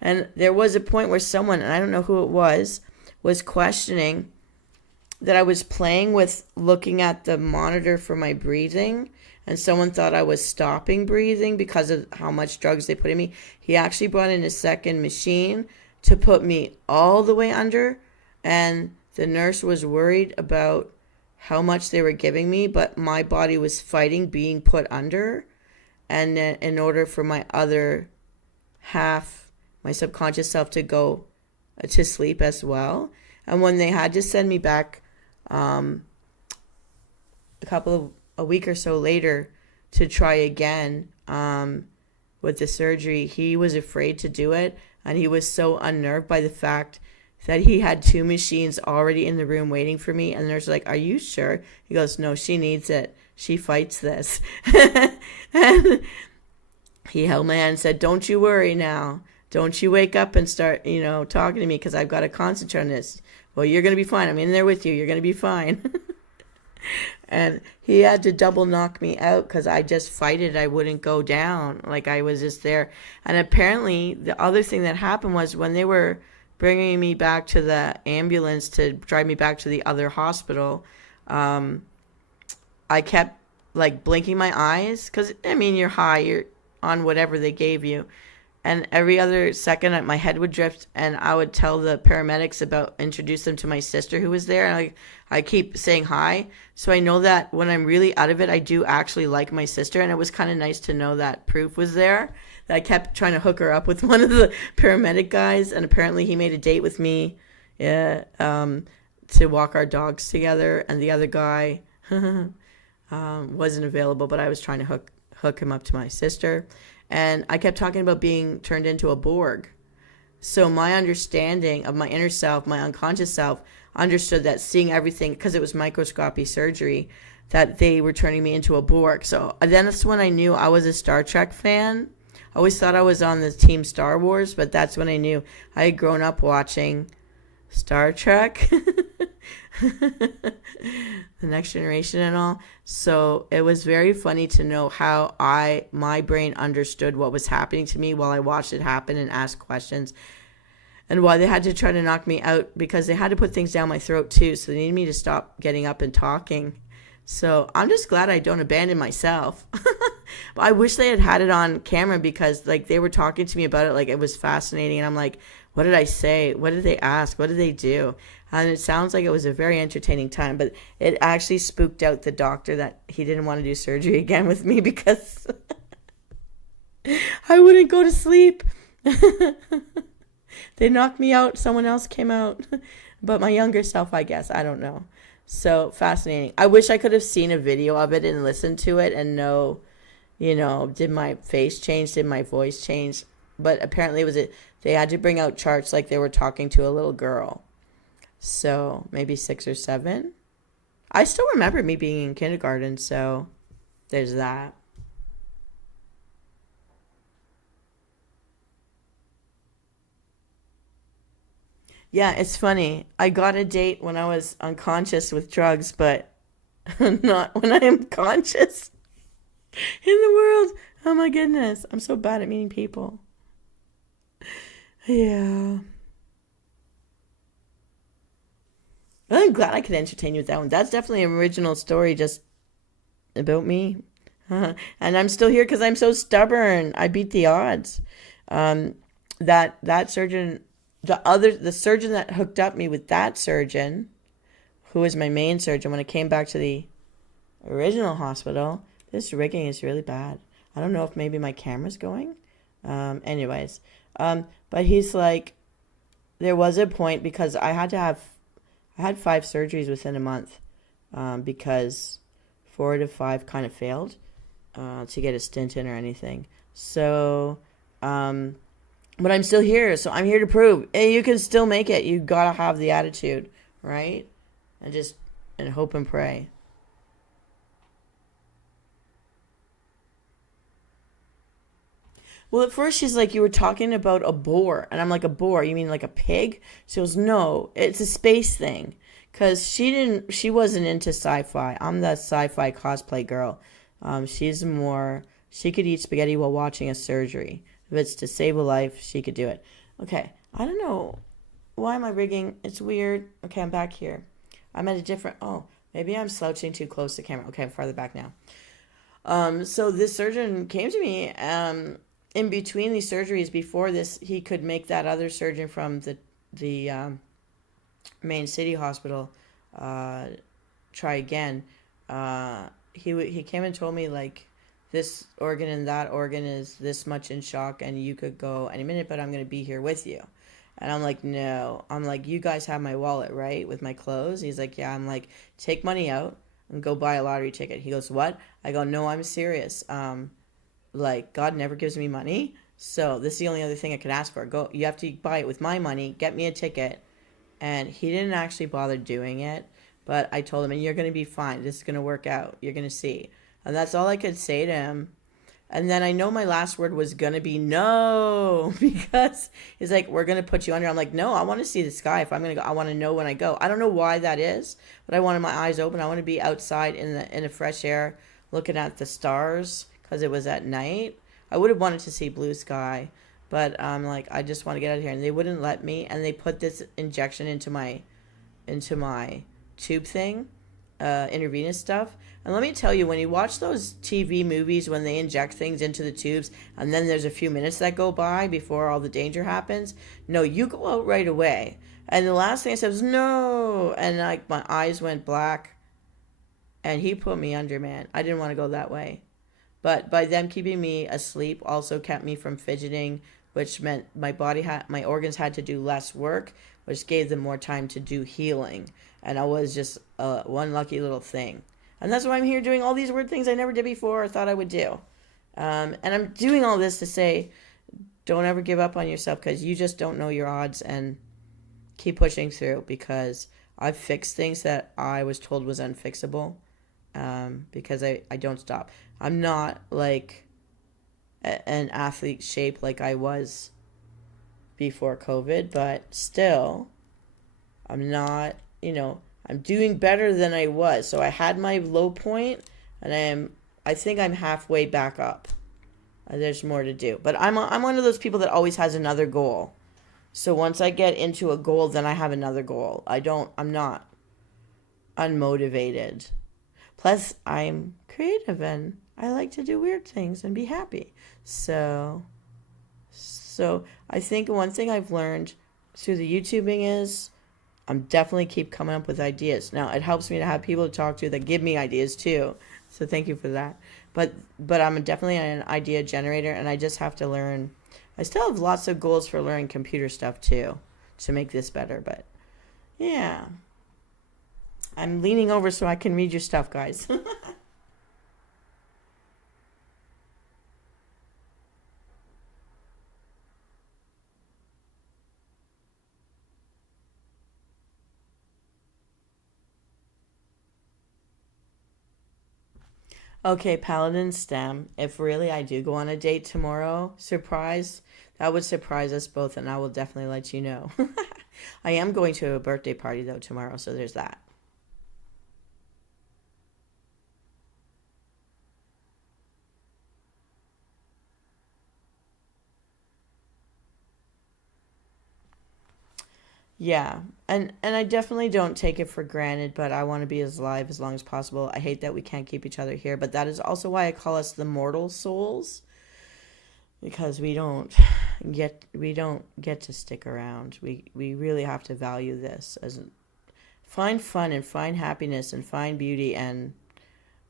And there was a point where someone, and I don't know who it was questioning that I was playing with looking at the monitor for my breathing, and someone thought I was stopping breathing because of how much drugs they put in me. He actually brought in a second machine to put me all the way under, and the nurse was worried about how much they were giving me, but my body was fighting being put under, and in order for my other half, my subconscious self, to go to sleep as well. And when they had to send me back a week or so later to try again with the surgery, he was afraid to do it, and he was so unnerved by the fact that he had 2 machines already in the room waiting for me. And there's like, are you sure? He goes, no, she needs it. She fights this. And he held my hand and said, don't you worry now. Don't you wake up and start, talking to me, because I've got to concentrate on this. Well, you're going to be fine. I'm in there with you. You're going to be fine. And he had to double knock me out because I just fighted. I wouldn't go down. Like, I was just there. And apparently the other thing that happened was when they were bringing me back to the ambulance to drive me back to the other hospital, I kept blinking my eyes because, you're high, you're on whatever they gave you. And every other second, my head would drift, and I would tell the paramedics introduce them to my sister who was there. And I keep saying hi. So I know that when I'm really out of it, I do actually like my sister. And it was kind of nice to know that proof was there. That I kept trying to hook her up with one of the paramedic guys. And apparently he made a date with me to walk our dogs together. And the other guy wasn't available, but I was trying to hook him up to my sister. And I kept talking about being turned into a Borg. So my understanding of my inner self, my unconscious self, understood that seeing everything, because it was microscopy surgery, that they were turning me into a Borg. So then that's when I knew I was a Star Trek fan. I always thought I was on the team Star Wars, but that's when I knew I had grown up watching Star Trek, The Next Generation and all. So it was very funny to know how my brain understood what was happening to me while I watched it happen and asked questions, and why they had to try to knock me out, because they had to put things down my throat too. So they needed me to stop getting up and talking. So I'm just glad I don't abandon myself. But I wish they had it on camera, because they were talking to me about it. It was fascinating. And I'm like, what did I say? What did they ask? What did they do? And it sounds like it was a very entertaining time, but it actually spooked out the doctor that he didn't want to do surgery again with me, because I wouldn't go to sleep. They knocked me out. Someone else came out. But my younger self, I guess. I don't know. So fascinating. I wish I could have seen a video of it and listened to it and know, did my face change? Did my voice change? But apparently they had to bring out charts like they were talking to a little girl. So maybe 6 or 7. I still remember me being in kindergarten, so there's that. Yeah, it's funny. I got a date when I was unconscious with drugs, but not when I am conscious in the world. Oh my goodness. I'm so bad at meeting people. Yeah. I'm glad I could entertain you with that one. That's definitely an original story just about me. And I'm still here because I'm so stubborn. I beat the odds. That surgeon, the surgeon that hooked up me with that surgeon, who was my main surgeon when I came back to the original hospital, this rigging is really bad. I don't know if maybe my camera's going. Anyways, but he's like, there was a point because I had 5 surgeries within a month, because 4 to 5 kind of failed to get a stint in or anything. So, but I'm still here. So I'm here to prove, hey, you can still make it. You gotta have the attitude, right? And hope and pray. Well, at first she's like, you were talking about a boar. And I'm like, a boar? You mean like a pig? She goes, no, it's a space thing. Because she wasn't into sci-fi. I'm the sci-fi cosplay girl. She's more, she could eat spaghetti while watching a surgery. If it's to save a life, she could do it. Okay, I don't know. Why am I rigging? It's weird. Okay, I'm back here. I'm at a different, oh, maybe I'm slouching too close to camera. Okay, I'm farther back now. So this surgeon came to me, in between these surgeries before this, he could make that other surgeon from the main city hospital try again. He came and told me like this organ and that organ is this much in shock and you could go any minute, but I'm going to be here with you. And I'm like, no. I'm like, you guys have my wallet, right? With my clothes? He's like, yeah. I'm like, take money out and go buy a lottery ticket. He goes, what? I go, no, I'm serious. Like, God never gives me money. So this is the only other thing I can ask for. Go, you have to buy it with my money. Get me a ticket. And he didn't actually bother doing it. But I told him, and you're going to be fine. This is going to work out. You're going to see. And that's all I could say to him. And then I know my last word was going to be no, because he's like, we're going to put you under. I'm like, no, I want to see the sky. If I'm going to go, I want to know when I go. I don't know why that is, but I wanted my eyes open. I want to be outside in the fresh air looking at the stars because it was at night. I would have wanted to see blue sky, but I'm like, I just want to get out of here. And they wouldn't let me. And they put this injection into my tube thing, intravenous stuff. And let me tell you, when you watch those TV movies when they inject things into the tubes and then there's a few minutes that go by before all the danger happens, no, you go out right away. And the last thing I said was, no. And like my eyes went black. And he put me under, man. I didn't want to go that way. But by them keeping me asleep also kept me from fidgeting, which meant my organs had to do less work, which gave them more time to do healing. And I was just one lucky little thing. And that's why I'm here doing all these weird things I never did before or thought I would do. And I'm doing all this to say, don't ever give up on yourself because you just don't know your odds, and keep pushing through, because I've fixed things that I was told was unfixable, because I don't stop. I'm not like an athlete shape like I was before COVID, but still, I'm not, I'm doing better than I was. So I had my low point, and I think I'm halfway back up. There's more to do, but I'm one of those people that always has another goal. So once I get into a goal, then I have another goal. I'm not unmotivated. Plus, I'm creative and I like to do weird things and be happy. So I think one thing I've learned through the YouTubing is I'm definitely keep coming up with ideas. Now, it helps me to have people to talk to that give me ideas too. So thank you for that. But I'm definitely an idea generator, and I just have to learn. I still have lots of goals for learning computer stuff too to make this better. But yeah, I'm leaning over so I can read your stuff, guys. Okay, Paladin STEM. If really I do go on a date tomorrow, surprise, that would surprise us both, and I will definitely let you know. I am going to a birthday party, though, tomorrow, so there's that. Yeah, and I definitely don't take it for granted, but I want to be as alive as long as possible. I hate that we can't keep each other here, but that is also why I call us the mortal souls, because we don't get to stick around. We really have to value this as find fun and find happiness and find beauty and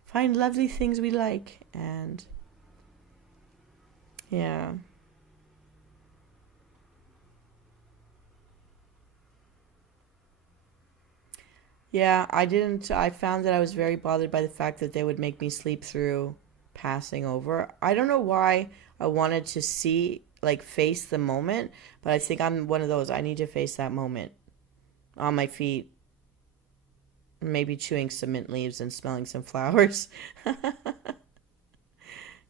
find lovely things we like, and yeah. Yeah, I didn't. I found that I was very bothered by the fact that they would make me sleep through passing over. I don't know why I wanted to see, like, face the moment, but I think I'm one of those. I need to face that moment on my feet, maybe chewing some mint leaves and smelling some flowers.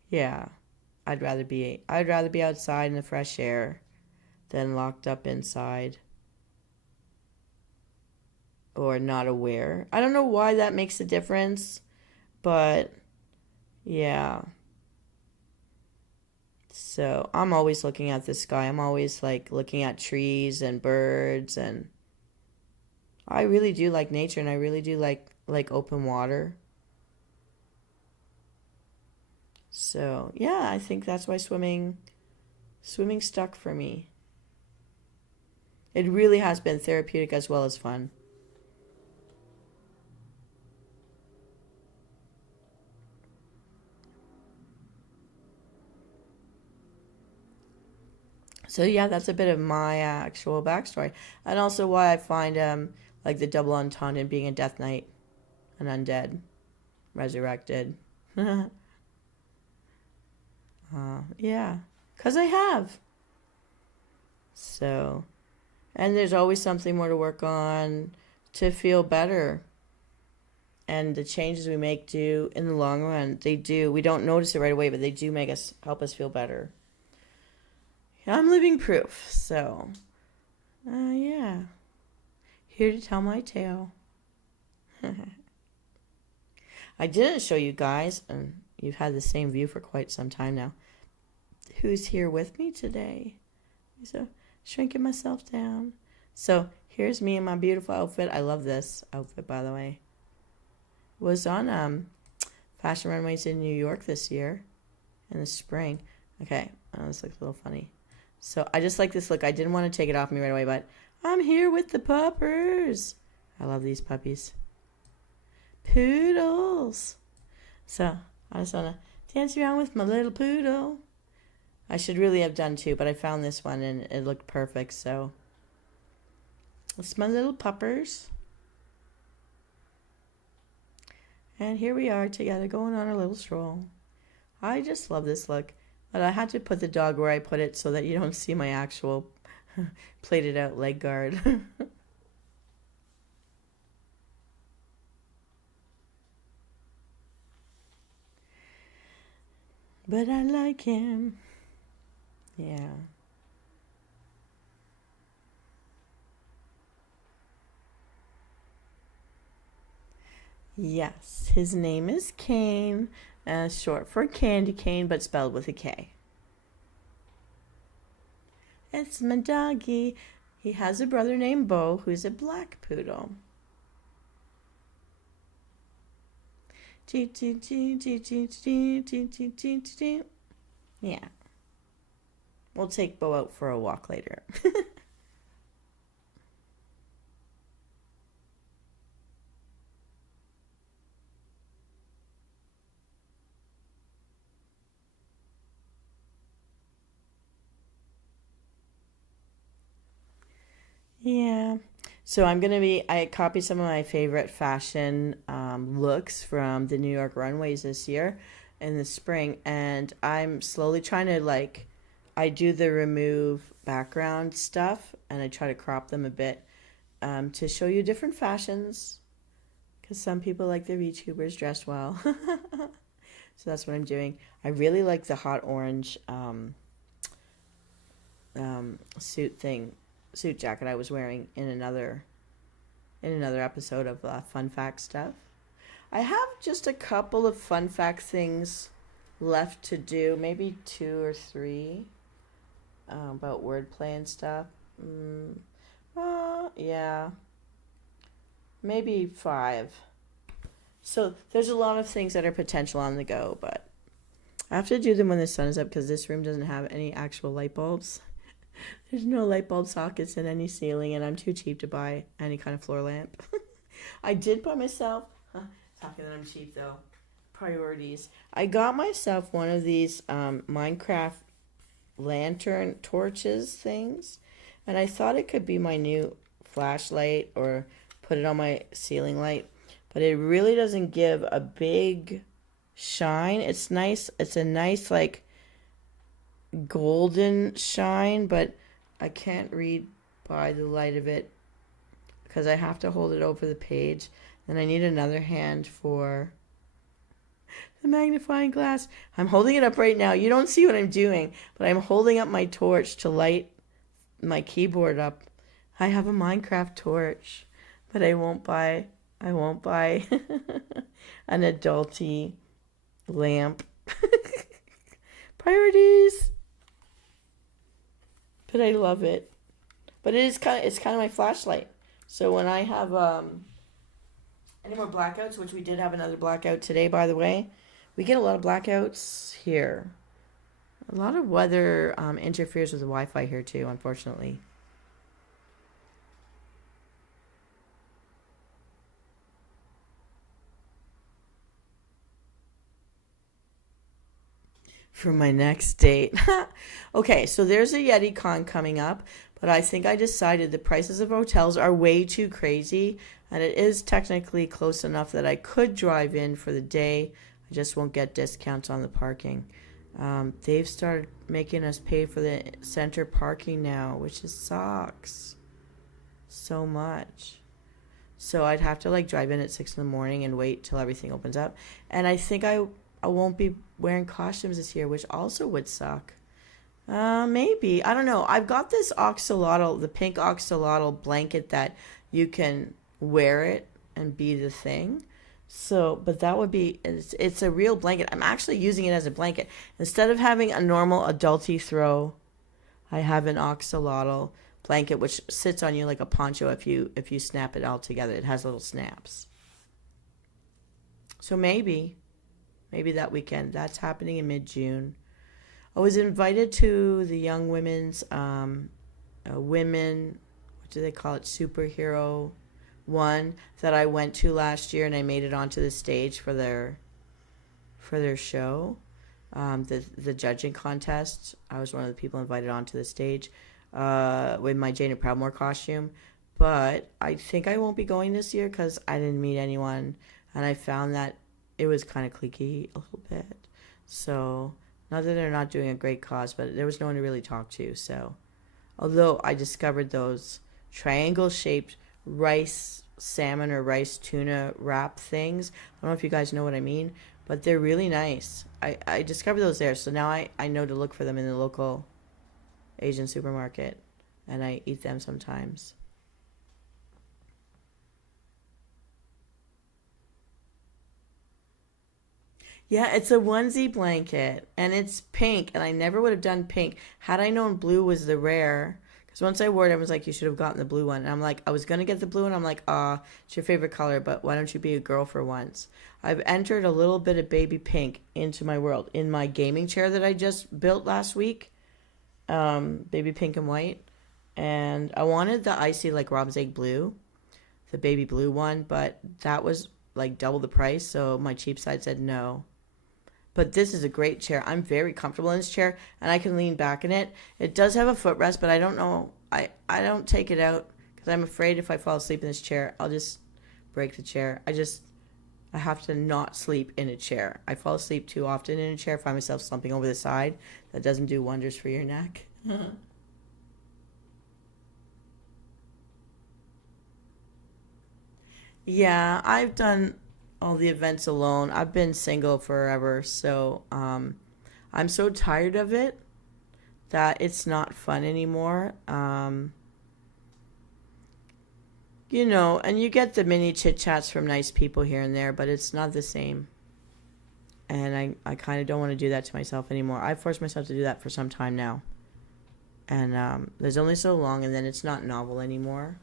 Yeah, I'd rather be outside in the fresh air than locked up inside. or not aware. I don't know why that makes a difference, but yeah. So I'm always looking at the sky. I'm always like looking at trees and birds, and I really do like nature, and I really do like open water. So yeah, I think that's why swimming stuck for me. It really has been therapeutic as well as fun. So yeah, that's a bit of my actual backstory, and also why I find like the double entendre in being a death knight, an undead, resurrected. Yeah, cause I have. So, and there's always something more to work on to feel better. And the changes we make do in the long run. They do. We don't notice it right away, but they do make us help us feel better. I'm living proof. So, yeah, here to tell my tale. I didn't show you guys, and you've had the same view for quite some time now, who's here with me today. So, shrinking myself down. So, here's me in my beautiful outfit. I love this outfit, by the way. Was on fashion runways in New York this year in the spring. Okay, oh, this looks a little funny. So, I just like this look. I didn't want to take it off me right away, but I'm here with the puppers. I love these puppies. Poodles. So, I just want to dance around with my little poodle. I should really have done two, but I found this one and it looked perfect, so it's my little puppers. And here we are together going on a little stroll. I just love this look. But I had to put the dog where I put it so that you don't see my actual plated out leg guard. But I like him. Yeah. Yes, his name is Kane, short for Candy Cane, but spelled with a K. It's my doggy. He has a brother named Bo, who's a black poodle. Yeah. We'll take Bo out for a walk later. Yeah. So I copied some of my favorite fashion looks from the New York runways this year in the spring, and I'm slowly trying to I do the remove background stuff, and I try to crop them a bit to show you different fashions, because some people like their VTubers dressed well. So that's what I'm doing. I really like the hot orange suit jacket I was wearing in another episode of Fun Fact Stuff. I have just a couple of fun fact things left to do, maybe two or three, about wordplay and stuff. Yeah, maybe five. So there's a lot of things that are potential on the go, but I have to do them when the sun is up because this room doesn't have any actual light bulbs. There's no light bulb sockets in any ceiling, and I'm too cheap to buy any kind of floor lamp. I did buy myself, talking that I'm cheap though, priorities. I got myself one of these Minecraft lantern torches things, and I thought it could be my new flashlight or put it on my ceiling light, but it really doesn't give a big shine. It's nice. It's a nice golden shine, but I can't read by the light of it because I have to hold it over the page, and I need another hand for the magnifying glass. I'm holding it up right now. You don't see what I'm doing, but I'm holding up my torch to light my keyboard up. I have a Minecraft torch But I won't buy an adulty lamp. Priorities. But I love it. But it's kind of my flashlight. So when I have any more blackouts, which we did have another blackout today, by the way, we get a lot of blackouts here. A lot of weather interferes with the Wi-Fi here too, unfortunately. For my next date. Okay, so there's a Yeti Con coming up, but I think I decided the prices of hotels are way too crazy, and it is technically close enough that I could drive in for the day. I just won't get discounts on the parking. They've started making us pay for the center parking now, which is sucks so much. So I'd have to like drive in at 6 in the morning and wait till everything opens up. And I think I won't be wearing costumes this year, which also would suck. Maybe. I don't know. I've got this oxalotl, the pink oxalotl blanket that you can wear it and be the thing. So, but that would be, it's a real blanket. I'm actually using it as a blanket. Instead of having a normal adulty throw, I have an oxalotl blanket which sits on you like a poncho if you snap it all together. It has little snaps. So maybe that weekend. That's happening in mid-June. I was invited to the Young Women's women, what do they call it, superhero one that I went to last year, and I made it onto the stage for their show, the judging contest. I was one of the people invited onto the stage with my Jane Proudmore costume. But I think I won't be going this year because I didn't meet anyone, and I found that it was kind of cliquey a little bit. So, not that they're not doing a great cause, but there was no one to really talk to. So, although I discovered those triangle-shaped rice salmon or rice tuna wrap things. I don't know if you guys know what I mean, but they're really nice. I discovered those there. So now I know to look for them in the local Asian supermarket, and I eat them sometimes. Yeah, it's a onesie blanket and it's pink, and I never would have done pink had I known blue was the rare. Because once I wore it, I was like, you should have gotten the blue one. And I'm like, I was going to get the blue one. I'm like, it's your favorite color, but why don't you be a girl for once? I've entered a little bit of baby pink into my world. In my gaming chair that I just built last week, baby pink and white. And I wanted the icy, like Rob's Egg blue, the baby blue one, but that was like double the price. So my cheap side said no. But this is a great chair. I'm very comfortable in this chair, and I can lean back in it. It does have a footrest, but I don't know. I don't take it out because I'm afraid if I fall asleep in this chair, I'll just break the chair. I have to not sleep in a chair. I fall asleep too often in a chair, find myself slumping over the side. That doesn't do wonders for your neck. Yeah, I've done all the events alone. I've been single forever, so I'm so tired of it that it's not fun anymore. And you get the mini chit chats from nice people here and there, but it's not the same. And I kind of don't want to do that to myself anymore. I've forced myself to do that for some time now. And there's only so long, and then it's not novel anymore.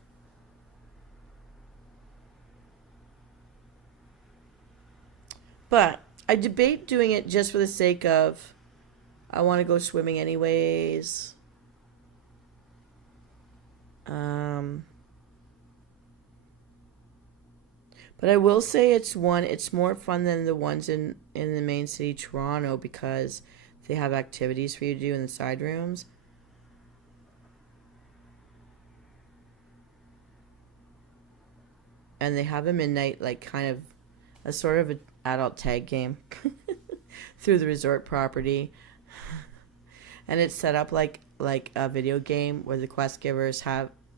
But I debate doing it just for the sake of I want to go swimming anyways. Um, but I will say it's more fun than the ones in the main city, Toronto, because they have activities for you to do in the side rooms. And they have a midnight, like, kind of a sort of an adult tag game through the resort property. And it's set up like a video game where the quest givers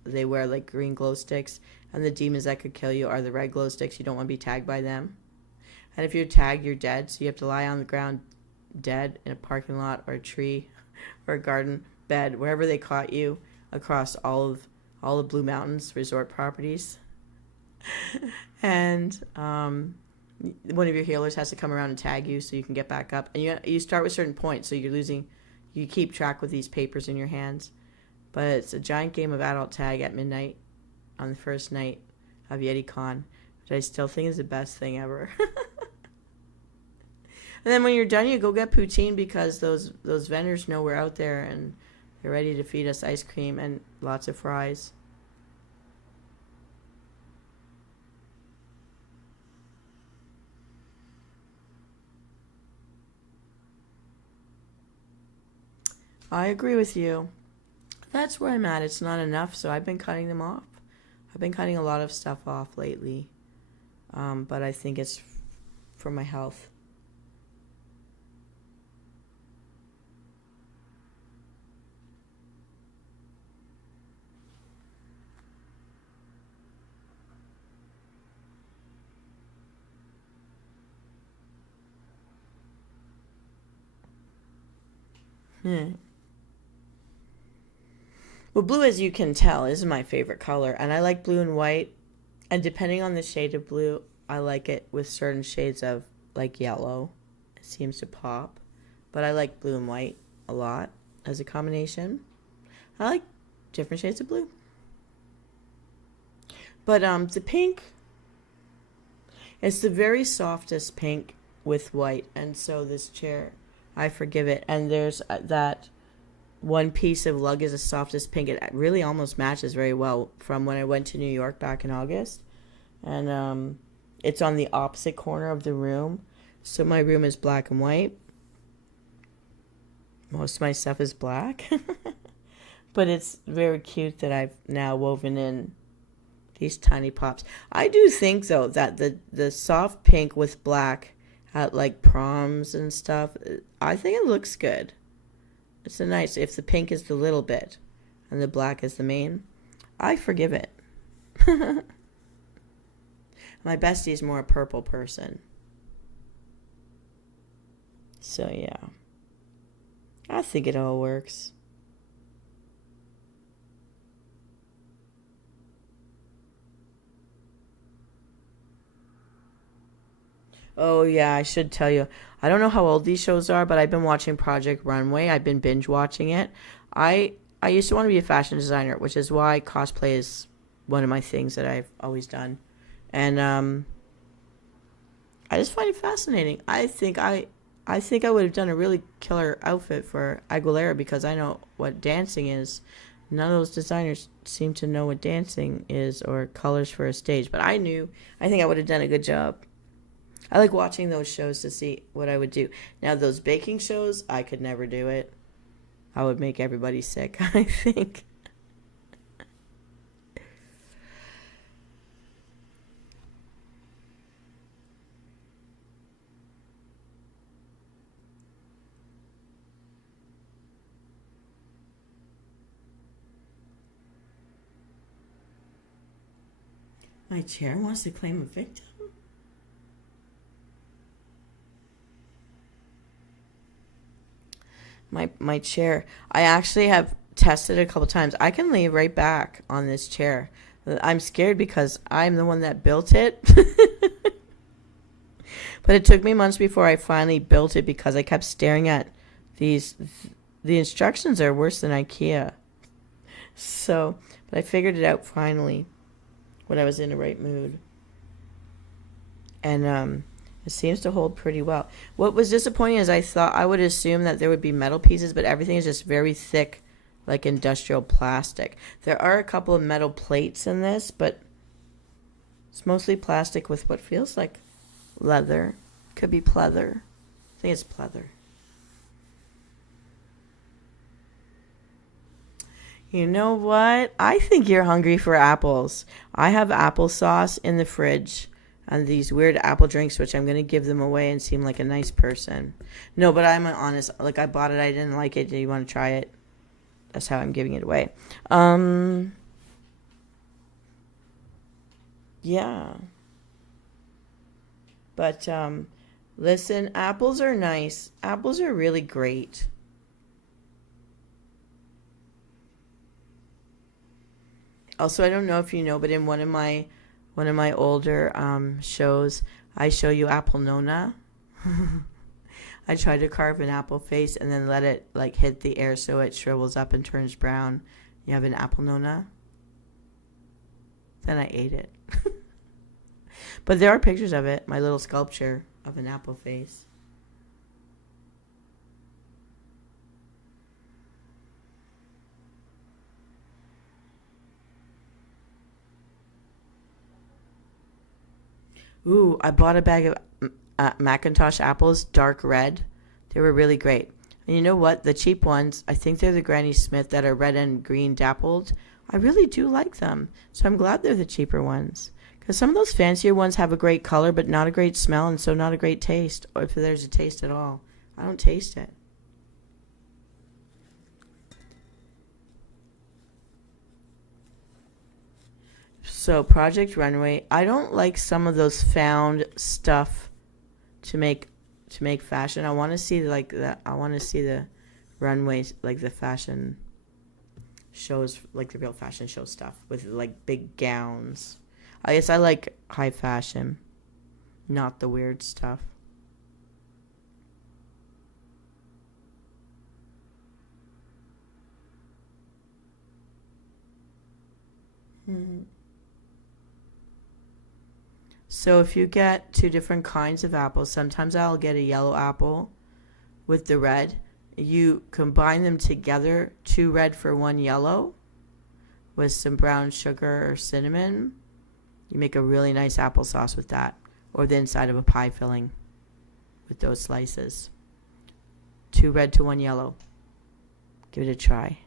they wear like green glow sticks, and the demons that could kill you are the red glow sticks. You don't want to be tagged by them. And if you're tagged, you're dead. So you have to lie on the ground dead in a parking lot or a tree or a garden bed, wherever they caught you across all the Blue Mountains resort properties. And one of your healers has to come around and tag you so you can get back up. And you start with certain points, so you keep track with these papers in your hands. But it's a giant game of adult tag at midnight on the first night of YetiCon, which I still think is the best thing ever. And then when you're done, you go get poutine because those vendors know we're out there and they're ready to feed us ice cream and lots of fries. I agree with you. That's where I'm at. It's not enough, so I've been cutting them off. I've been cutting a lot of stuff off lately, but I think it's for my health. Hmm. Well, blue, as you can tell, is my favorite color, and I like blue and white. And depending on the shade of blue, I like it with certain shades of like yellow. It seems to pop, but I like blue and white a lot as a combination. I like different shades of blue, but the pink, it's the very softest pink with white, and so this chair, I forgive it. And there's that one piece of lug is the softest pink. It really almost matches very well from when I went to New York back in August. And it's on the opposite corner of the room. So my room is black and white. Most of my stuff is black. But it's very cute that I've now woven in these tiny pops. I do think, though, that the soft pink with black at like proms and stuff, I think it looks good. It's a nice, if the pink is the little bit and the black is the main, I forgive it. My bestie is more a purple person. So yeah, I think it all works. Oh yeah, I should tell you. I don't know how old these shows are, but I've been watching Project Runway. I've been binge watching it. I used to want to be a fashion designer, which is why cosplay is one of my things that I've always done. And I just find it fascinating. I think I would have done a really killer outfit for Aguilera because I know what dancing is. None of those designers seem to know what dancing is or colors for a stage, but I think I would have done a good job. I like watching those shows to see what I would do. Now, those baking shows, I could never do it. I would make everybody sick, I think. My chair wants to claim a victim? My chair. I actually have tested it a couple times. I can lay right back on this chair. I'm scared because I'm the one that built it. But it took me months before I finally built it because I kept staring at these. The instructions are worse than IKEA. So, but I figured it out finally when I was in the right mood. And it seems to hold pretty well. What was disappointing is I thought I would assume that there would be metal pieces, but everything is just very thick, like industrial plastic. There are a couple of metal plates in this, but it's mostly plastic with what feels like leather. Could be pleather. I think it's pleather. You know what? I think you're hungry for apples. I have applesauce in the fridge and these weird apple drinks, which I'm going to give them away and seem like a nice person. No, but I'm honest. Like, I bought it. I didn't like it. Do you want to try it? That's how I'm giving it away. Yeah. But, listen, apples are nice. Apples are really great. Also, I don't know if you know, but in one of my one of my older shows, I show you apple nona. I tried to carve an apple face and then let it like hit the air so it shrivels up and turns brown. You have an apple nona. Then I ate it. But there are pictures of it, my little sculpture of an apple face. Ooh, I bought a bag of Macintosh apples, dark red. They were really great. And you know what? The cheap ones, I think they're the Granny Smith that are red and green dappled. I really do like them. So I'm glad they're the cheaper ones. Because some of those fancier ones have a great color, but not a great smell, and so not a great taste. Or if there's a taste at all. I don't taste it. So Project Runway, I don't like some of those found stuff to make fashion. I want to see like that. I want to see the runways, like the fashion shows, like the real fashion show stuff with like big gowns. I guess I like high fashion, not the weird stuff. Hmm. So if you get two different kinds of apples, sometimes I'll get a yellow apple with the red. You combine them together, two red for one yellow, with some brown sugar or cinnamon. You make a really nice applesauce with that, or the inside of a pie filling with those slices. Two red to one yellow. Give it a try.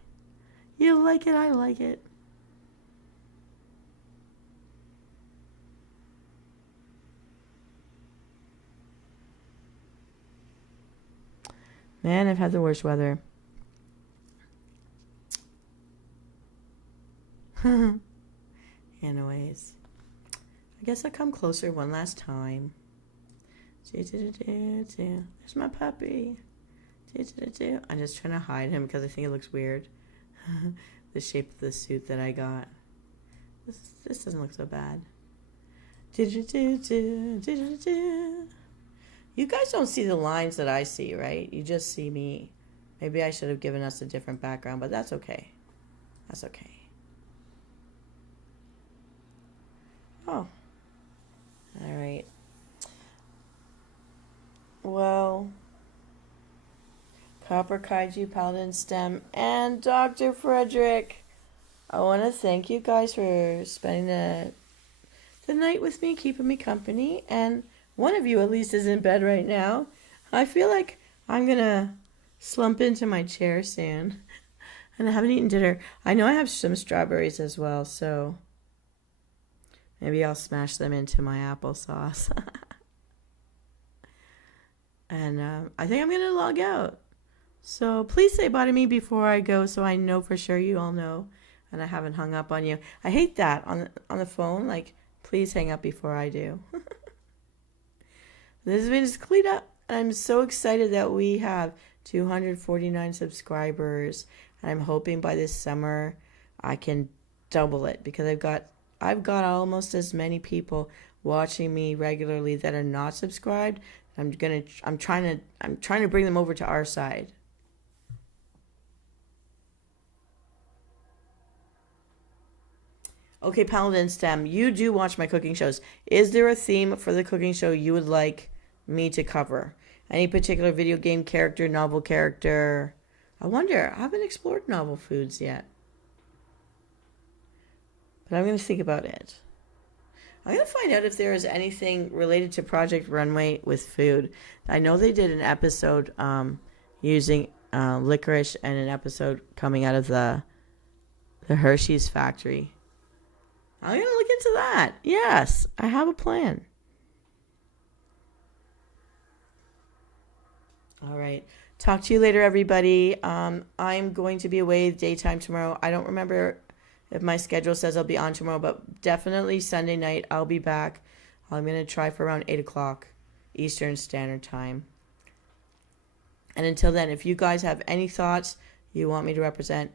You like it, I like it. Man, I've had the worst weather. Anyways, I guess I'll come closer one last time. There's my puppy. I'm just trying to hide him because I think it looks weird. The shape of the suit that I got. This doesn't look so bad. You guys don't see the lines that I see, right? You just see me. Maybe I should have given us a different background, but that's okay. That's okay. Oh. All right. Well, Copper Kaiju Paladin Stem and Dr. Frederick, I want to thank you guys for spending the night with me, keeping me company, and one of you at least is in bed right now. I feel like I'm going to slump into my chair soon. And I haven't eaten dinner. I know I have some strawberries as well, so maybe I'll smash them into my applesauce. And I think I'm going to log out. So please say bye to me before I go so I know for sure you all know and I haven't hung up on you. I hate that on the phone. Like, please hang up before I do. This has been Callida, and I'm so excited that we have 249 subscribers, and I'm hoping by this summer I can double it because I've got almost as many people watching me regularly that are not subscribed. I'm trying to bring them over to our side. Okay, Paladin Stem, you do watch my cooking shows. Is there a theme for the cooking show you would like me to cover? Any particular video game character, novel character? I wonder, I haven't explored novel foods yet. But I'm going to think about it. I'm going to find out if there is anything related to Project Runway with food. I know they did an episode using licorice and an episode coming out of the Hershey's factory. I'm going to look into that. Yes, I have a plan. All right. Talk to you later, everybody. I'm going to be away daytime tomorrow. I don't remember if my schedule says I'll be on tomorrow, but definitely Sunday night I'll be back. I'm going to try for around 8 o'clock Eastern Standard Time. And until then, if you guys have any thoughts you want me to represent,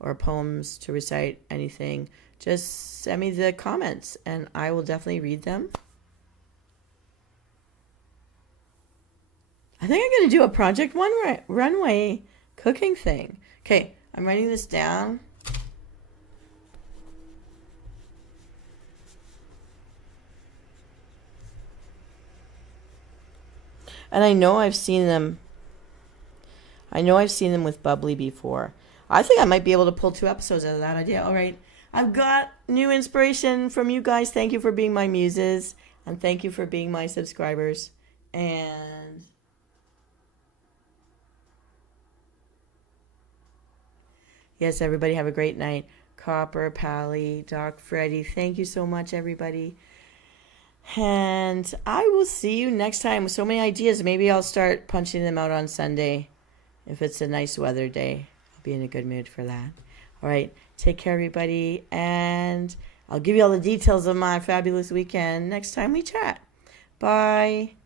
or poems to recite, anything, just send me the comments and I will definitely read them. I think I'm going to do a Project Runway cooking thing. Okay, I'm writing this down. And I know I've seen them. I know I've seen them with bubbly before. I think I might be able to pull 2 episodes out of that idea. All right. I've got new inspiration from you guys. Thank you for being my muses. And thank you for being my subscribers. And yes, everybody have a great night. Copper, Pally, Doc, Freddy. Thank you so much, everybody. And I will see you next time with so many ideas. Maybe I'll start punching them out on Sunday. If it's a nice weather day, I'll be in a good mood for that. All right. Take care, everybody. And I'll give you all the details of my fabulous weekend next time we chat. Bye.